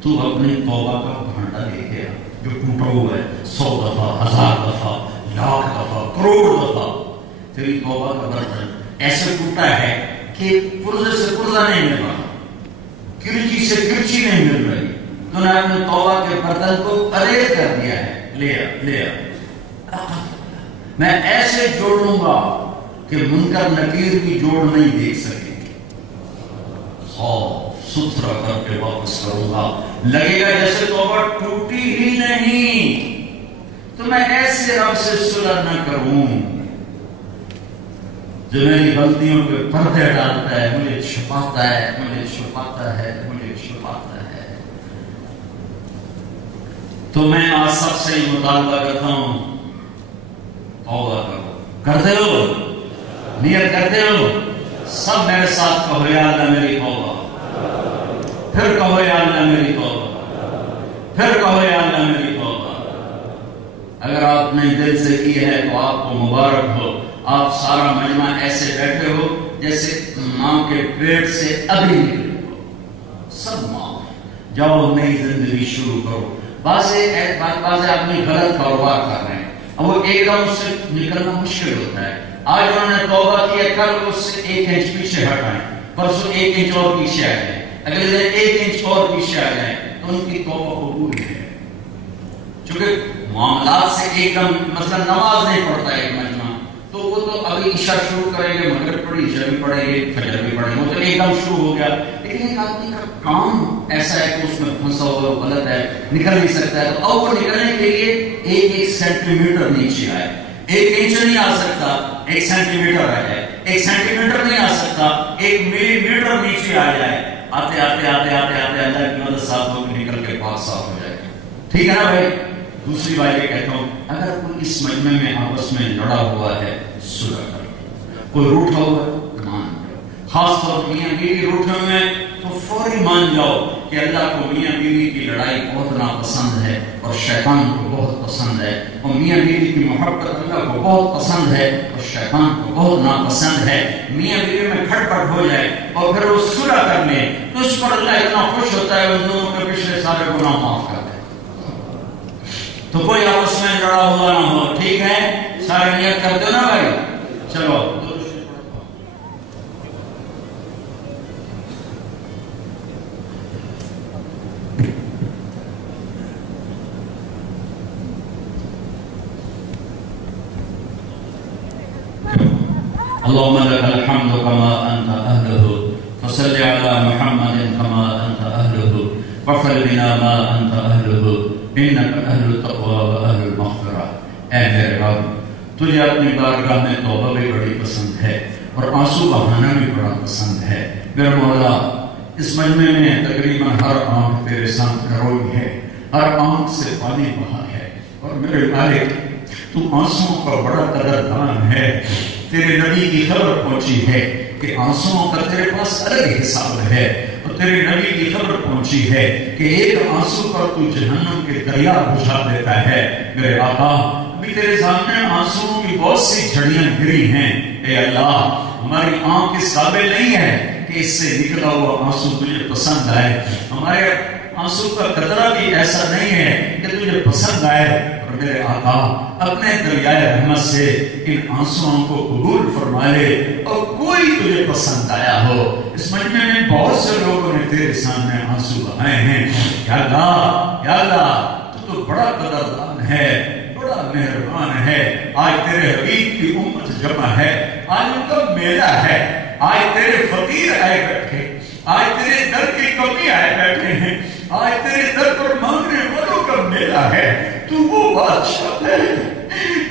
تو اپنی توبہ کا بھانڈا دیکھے جو ٹوٹا ہوا ہے 100 دفعہ، 1000 دفعہ، لاکھ دفعہ، کروڑ دفعہ، تیری توبہ کا برتن ایسے ٹوٹا ہے کہ پرزے سے پرزہ نہیں مل رہا، کرچی سے کرچی نہیں مل رہی، تو نے اپنے توبہ کے برتن کو علیحدہ کر دیا ہے، لے آ میں ایسے جوڑوں گا کہ منکر نکیر بھی جوڑ نہیں دیکھ سکے، صاف ستھرا کر کے واپس کروں گا، لگے گا جیسے توبہ ٹوٹی ہی نہیں۔ تو میں ایسے رب سے صلح نہ کروں جو میری غلطیوں کے پردے ڈالتا ہے، مجھے چھپاتا ہے، مجھے چھپاتا ہے، مجھے چھپاتا ہے۔ تو میں آج سب سے ہی مطالبہ کرتا ہوں، توبہ کرو، کرتے ہو، نیت کرتے ہو، سب میرے ساتھ کہو یا اللہ میری توبہ، پھر کہو یا اللہ میری توبہ، پھر کہو یا اللہ میری توبہ۔ اگر آپ نے دل سے کی ہے تو آپ کو مبارک ہو، آپ سارا مجمع ایسے بیٹھے ہو جیسے ماں کے پیٹ سے ابھی نکلے ہو، سب ماں جاؤ نئی زندگی شروع کرو۔ بعض آدمی غلط کاروبار کر رہے ہیں، اب وہ ایک دم اس سے نکلنا مشکل ہوتا ہے، آج انہوں نے توبہ کیا، کل اس سے 1 انچ پیچھے ہٹائیں، پرسوں 1 انچ اور پیچھے آ جائیں، اگلے دن 1 انچ اور پیچھے آ جائیں، تو ان کی توبہ قبول ہے۔ چونکہ معاملات سے ایک دم مثلا نماز نہیں پڑھتا ہے ایک مجمع، تو وہ تو ابھی عشاء شروع کریں گے، مغرب پڑھی، عشاء بھی پڑھیں گے، فجر بھی پڑھیں گے، وہ تو ایک دم شروع ہو گیا۔ لیکن ایک آدمی کا کام ایسا ہے کہ اس میں پھنسا ہوا غلط ہے، نکل نہیں سکتا ہے، تو اب وہ نکلنے کے لیے 1 سینٹی میٹر نیچے آئے، 1 انچ نہیں آ سکتا، 1 سینٹی میٹر آ جائے، 1 سینٹی میٹر نہیں آ سکتا، 1 ملی میٹر نیچے آ جائے، آتے آتے آتے آتے آتے اللہ کی مدد ساتھ ہو کے نکل کے پاک صاف ہو جائے۔ ٹھیک ہے نا بھائی؟ دوسری بات یہ کہتا ہوں، اگر کوئی اس مجمع میں آپس میں لڑا ہوا ہے صلح کرو، کوئی روٹھا ہوا ہے مان جاؤ، خاص طور پر میاں بیوی روٹھے ہوئے ہیں تو فوری مان جاؤ کہ اللہ کو میاں بیوی کی لڑائی بہت ناپسند ہے اور شیطان کو بہت پسند ہے، اور میاں بیوی کی محبت اللہ کو بہت پسند ہے اور شیطان کو بہت ناپسند ہے۔ میاں بیوی میں کھٹ پٹ ہو جائے اور پھر وہ صلح کر لیں تو اس پر اللہ اتنا خوش ہوتا ہے ان دونوں کے پچھلے سارے گناہ معاف کر دے۔ تو کوئی آپس میں لڑا ہوا نہ ہو، ٹھیک ہے؟ سارے نیت کرتے ہو نا بھائی؟ چلو اللهم لك الحمد كما أنت أهله فصل على محمد كما أنت أهله واغفر لنا ما أنت أهله إنك أهل التقوى وأهل المغفرة۔ اے میرے رب، تجھے اپنی بارگاہ میں توبہ بھی بڑی پسند ہے اور آنسو بہانا بھی بڑا پسند ہے۔ میرے مولا، اس مجمع میں تقریباً ہر آنکھ تیرے سامنے روئی ہے، ہر آنکھ سے پانی بہا ہے، اور میرے مالک تو آنسوؤں کا بڑا قدردان ہے۔ تیرے نبی کی خبر پہنچی ہے کہ آنسوؤں کا تیرے پاس الگ حساب ہے، اور تیرے نبی کی خبر پہنچی ہے کہ ایک آنسو پر تو جہنم کے دریا بجھا دیتا ہے۔ میرے آقا، ابھی تیرے سامنے آنسوؤں کی بہت سی جھڑیاں گری ہیں، اے اللہ ہماری آنکھ اس قابل نہیں ہے کہ اس سے نکلا ہوا آنسو تجھے پسند آئے، ہمارے آنسو کا قطرہ بھی ایسا نہیں ہے کہ تجھے پسند آئے۔ اور میرے آقا اپنے دریائے رحمت سے ان آنسوؤں کو قبول فرما لے، اور کوئی تجھے پسند آیا ہو، اس مجمع میں بہت سے لوگوں نے تیرے سامنے آنسو بہائے ہیں، یا اللہ تو بڑا قدردان ہے، بڑا مہربان ہے۔ آج تیرے حبیب کی امت جمع ہے، آج ان کا میلہ ہے، آج تیرے فقیر آئے بیٹھے، آج تیرے در کی کمی آئے بیٹھے ہیں، آج تیرے در پر مانگنے والوں کا میلہ ہے۔ تو وہ بادشاہ ہے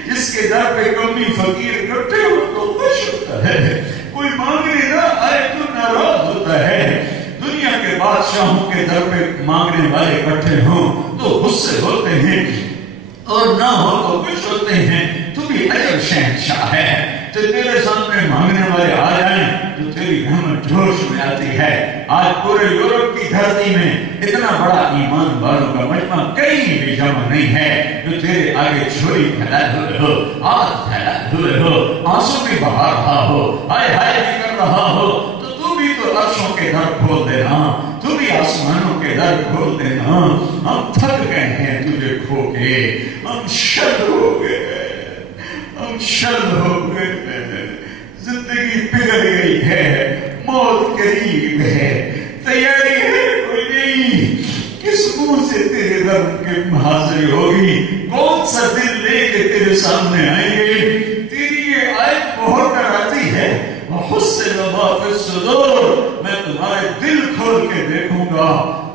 جس کے در پہ کمی فقیر اکٹھے ہو تو خوش ہوتا ہے، کوئی مانگنے نہ آئے تو ناراض ہوتا ہے۔ دنیا کے بادشاہوں کے در پہ مانگنے والے اکٹھے ہوں تو غصے ہوتے ہیں، اور نہ ہو تو خوش ہوتے ہیں۔ تو بھی عجب شہنشاہ ہے، تو تیرے سامنے مانگنے والے آ جائیں تو تیری رحمت جوش میں آتی ہے۔ آج پورے یورپ کی دھرتی میں اتنا بڑا ایمان والوں کا مجمع کہیں بھی جمع نہیں ہے جو تیرے آگے چھوری پھیلائے ہوئے ہو، آگ پھیلائے ہوئے ہو، آنسو بھی بہا رہا ہو، ہائے ہائے بھی کر رہا ہو، تو بھی تو عرشوں کے در کھول دینا، تو بھی آسمانوں کے در کھول دینا۔ ہم تھک گئے ہیں تجھے کھو کے، ہم شد ہو گئے، ہم شد ہو گئے، زندگی پگھل گئی ہے، موت قریب ہے، تیاری ہے کوئی نہیں، کس منہ سے تیرے رب کے حاضری ہوگی، کون سا دل لے کے تیرے سامنے آئیں گے؟ تیری یہ آیت بہت ڈراتی ہے، وَحُسِّنَ مَا فِي الصُّدُورِ، میں تمہارے دل کھول کے دیکھوں گا۔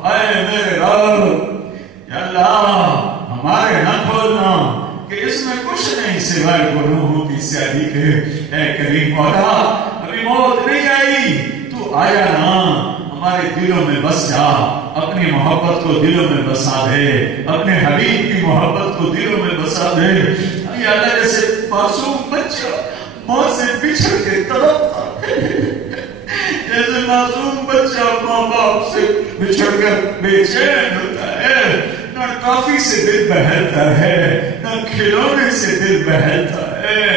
اے میرے رب، یا اللہ ہمارے نہ کھولنا کہ اس میں کچھ نہیں سوائے گناہوں کی سیاہی کے۔ اے کریم مولا، ابھی موت نہیں آئی، تو آیا نا، ہمارے دلوں میں بس جا، اپنی محبت کو دلوں میں بسا دے، اپنے حبیب کی محبت کو دلوں میں بسا دے۔ یا اللہ جیسے معصوم بچہ ماں سے بچھڑ کے تڑپتا ہے، جیسے معصوم بچہ ماں باپ سے بچھڑ کر بے چین ہوتا ہے، نہ کافی سے دل بہلتا ہے، نہ کھلونے سے دل بہلتا ہے،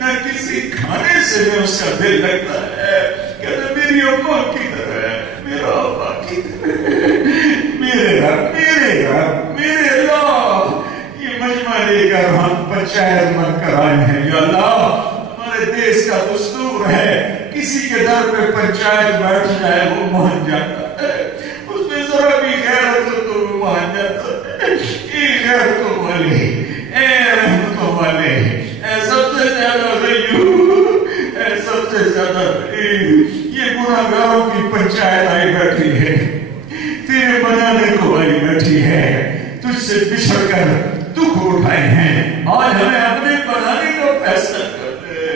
نہ کسی کھانے سے بھی اس کا دل لگتا ہے، کہتا میری اماں کی طرح ہے، میرا ابا کی طرح ہے، میرے رب میرے رب میرے اللہ۔ یہ مجمع لے کر ہم پنچایت من کر آئے ہیں، یا اللہ ہمارے دیش کا دستور ہے کسی کے در پہ پنچایت بیٹھ جائے وہ مان جاتا ہے، اس میں ذرا بھی غیرت ہو تو وہ مان جاتا ہے۔ اے غیرتوں والے، اے رحمتوں والے، اے سب سے زیادہ غیور، اے سب سے زیادہ رحیم، یہ گناہگاروں کی پنچایت آئی بیٹھی ہے، تیرے بنانے کو آئی بیٹھی ہے، تجھ سے بچھڑ کر دکھ اٹھائے ہیں، آج ہمیں اپنے بنانے کا فیصلہ کر دے۔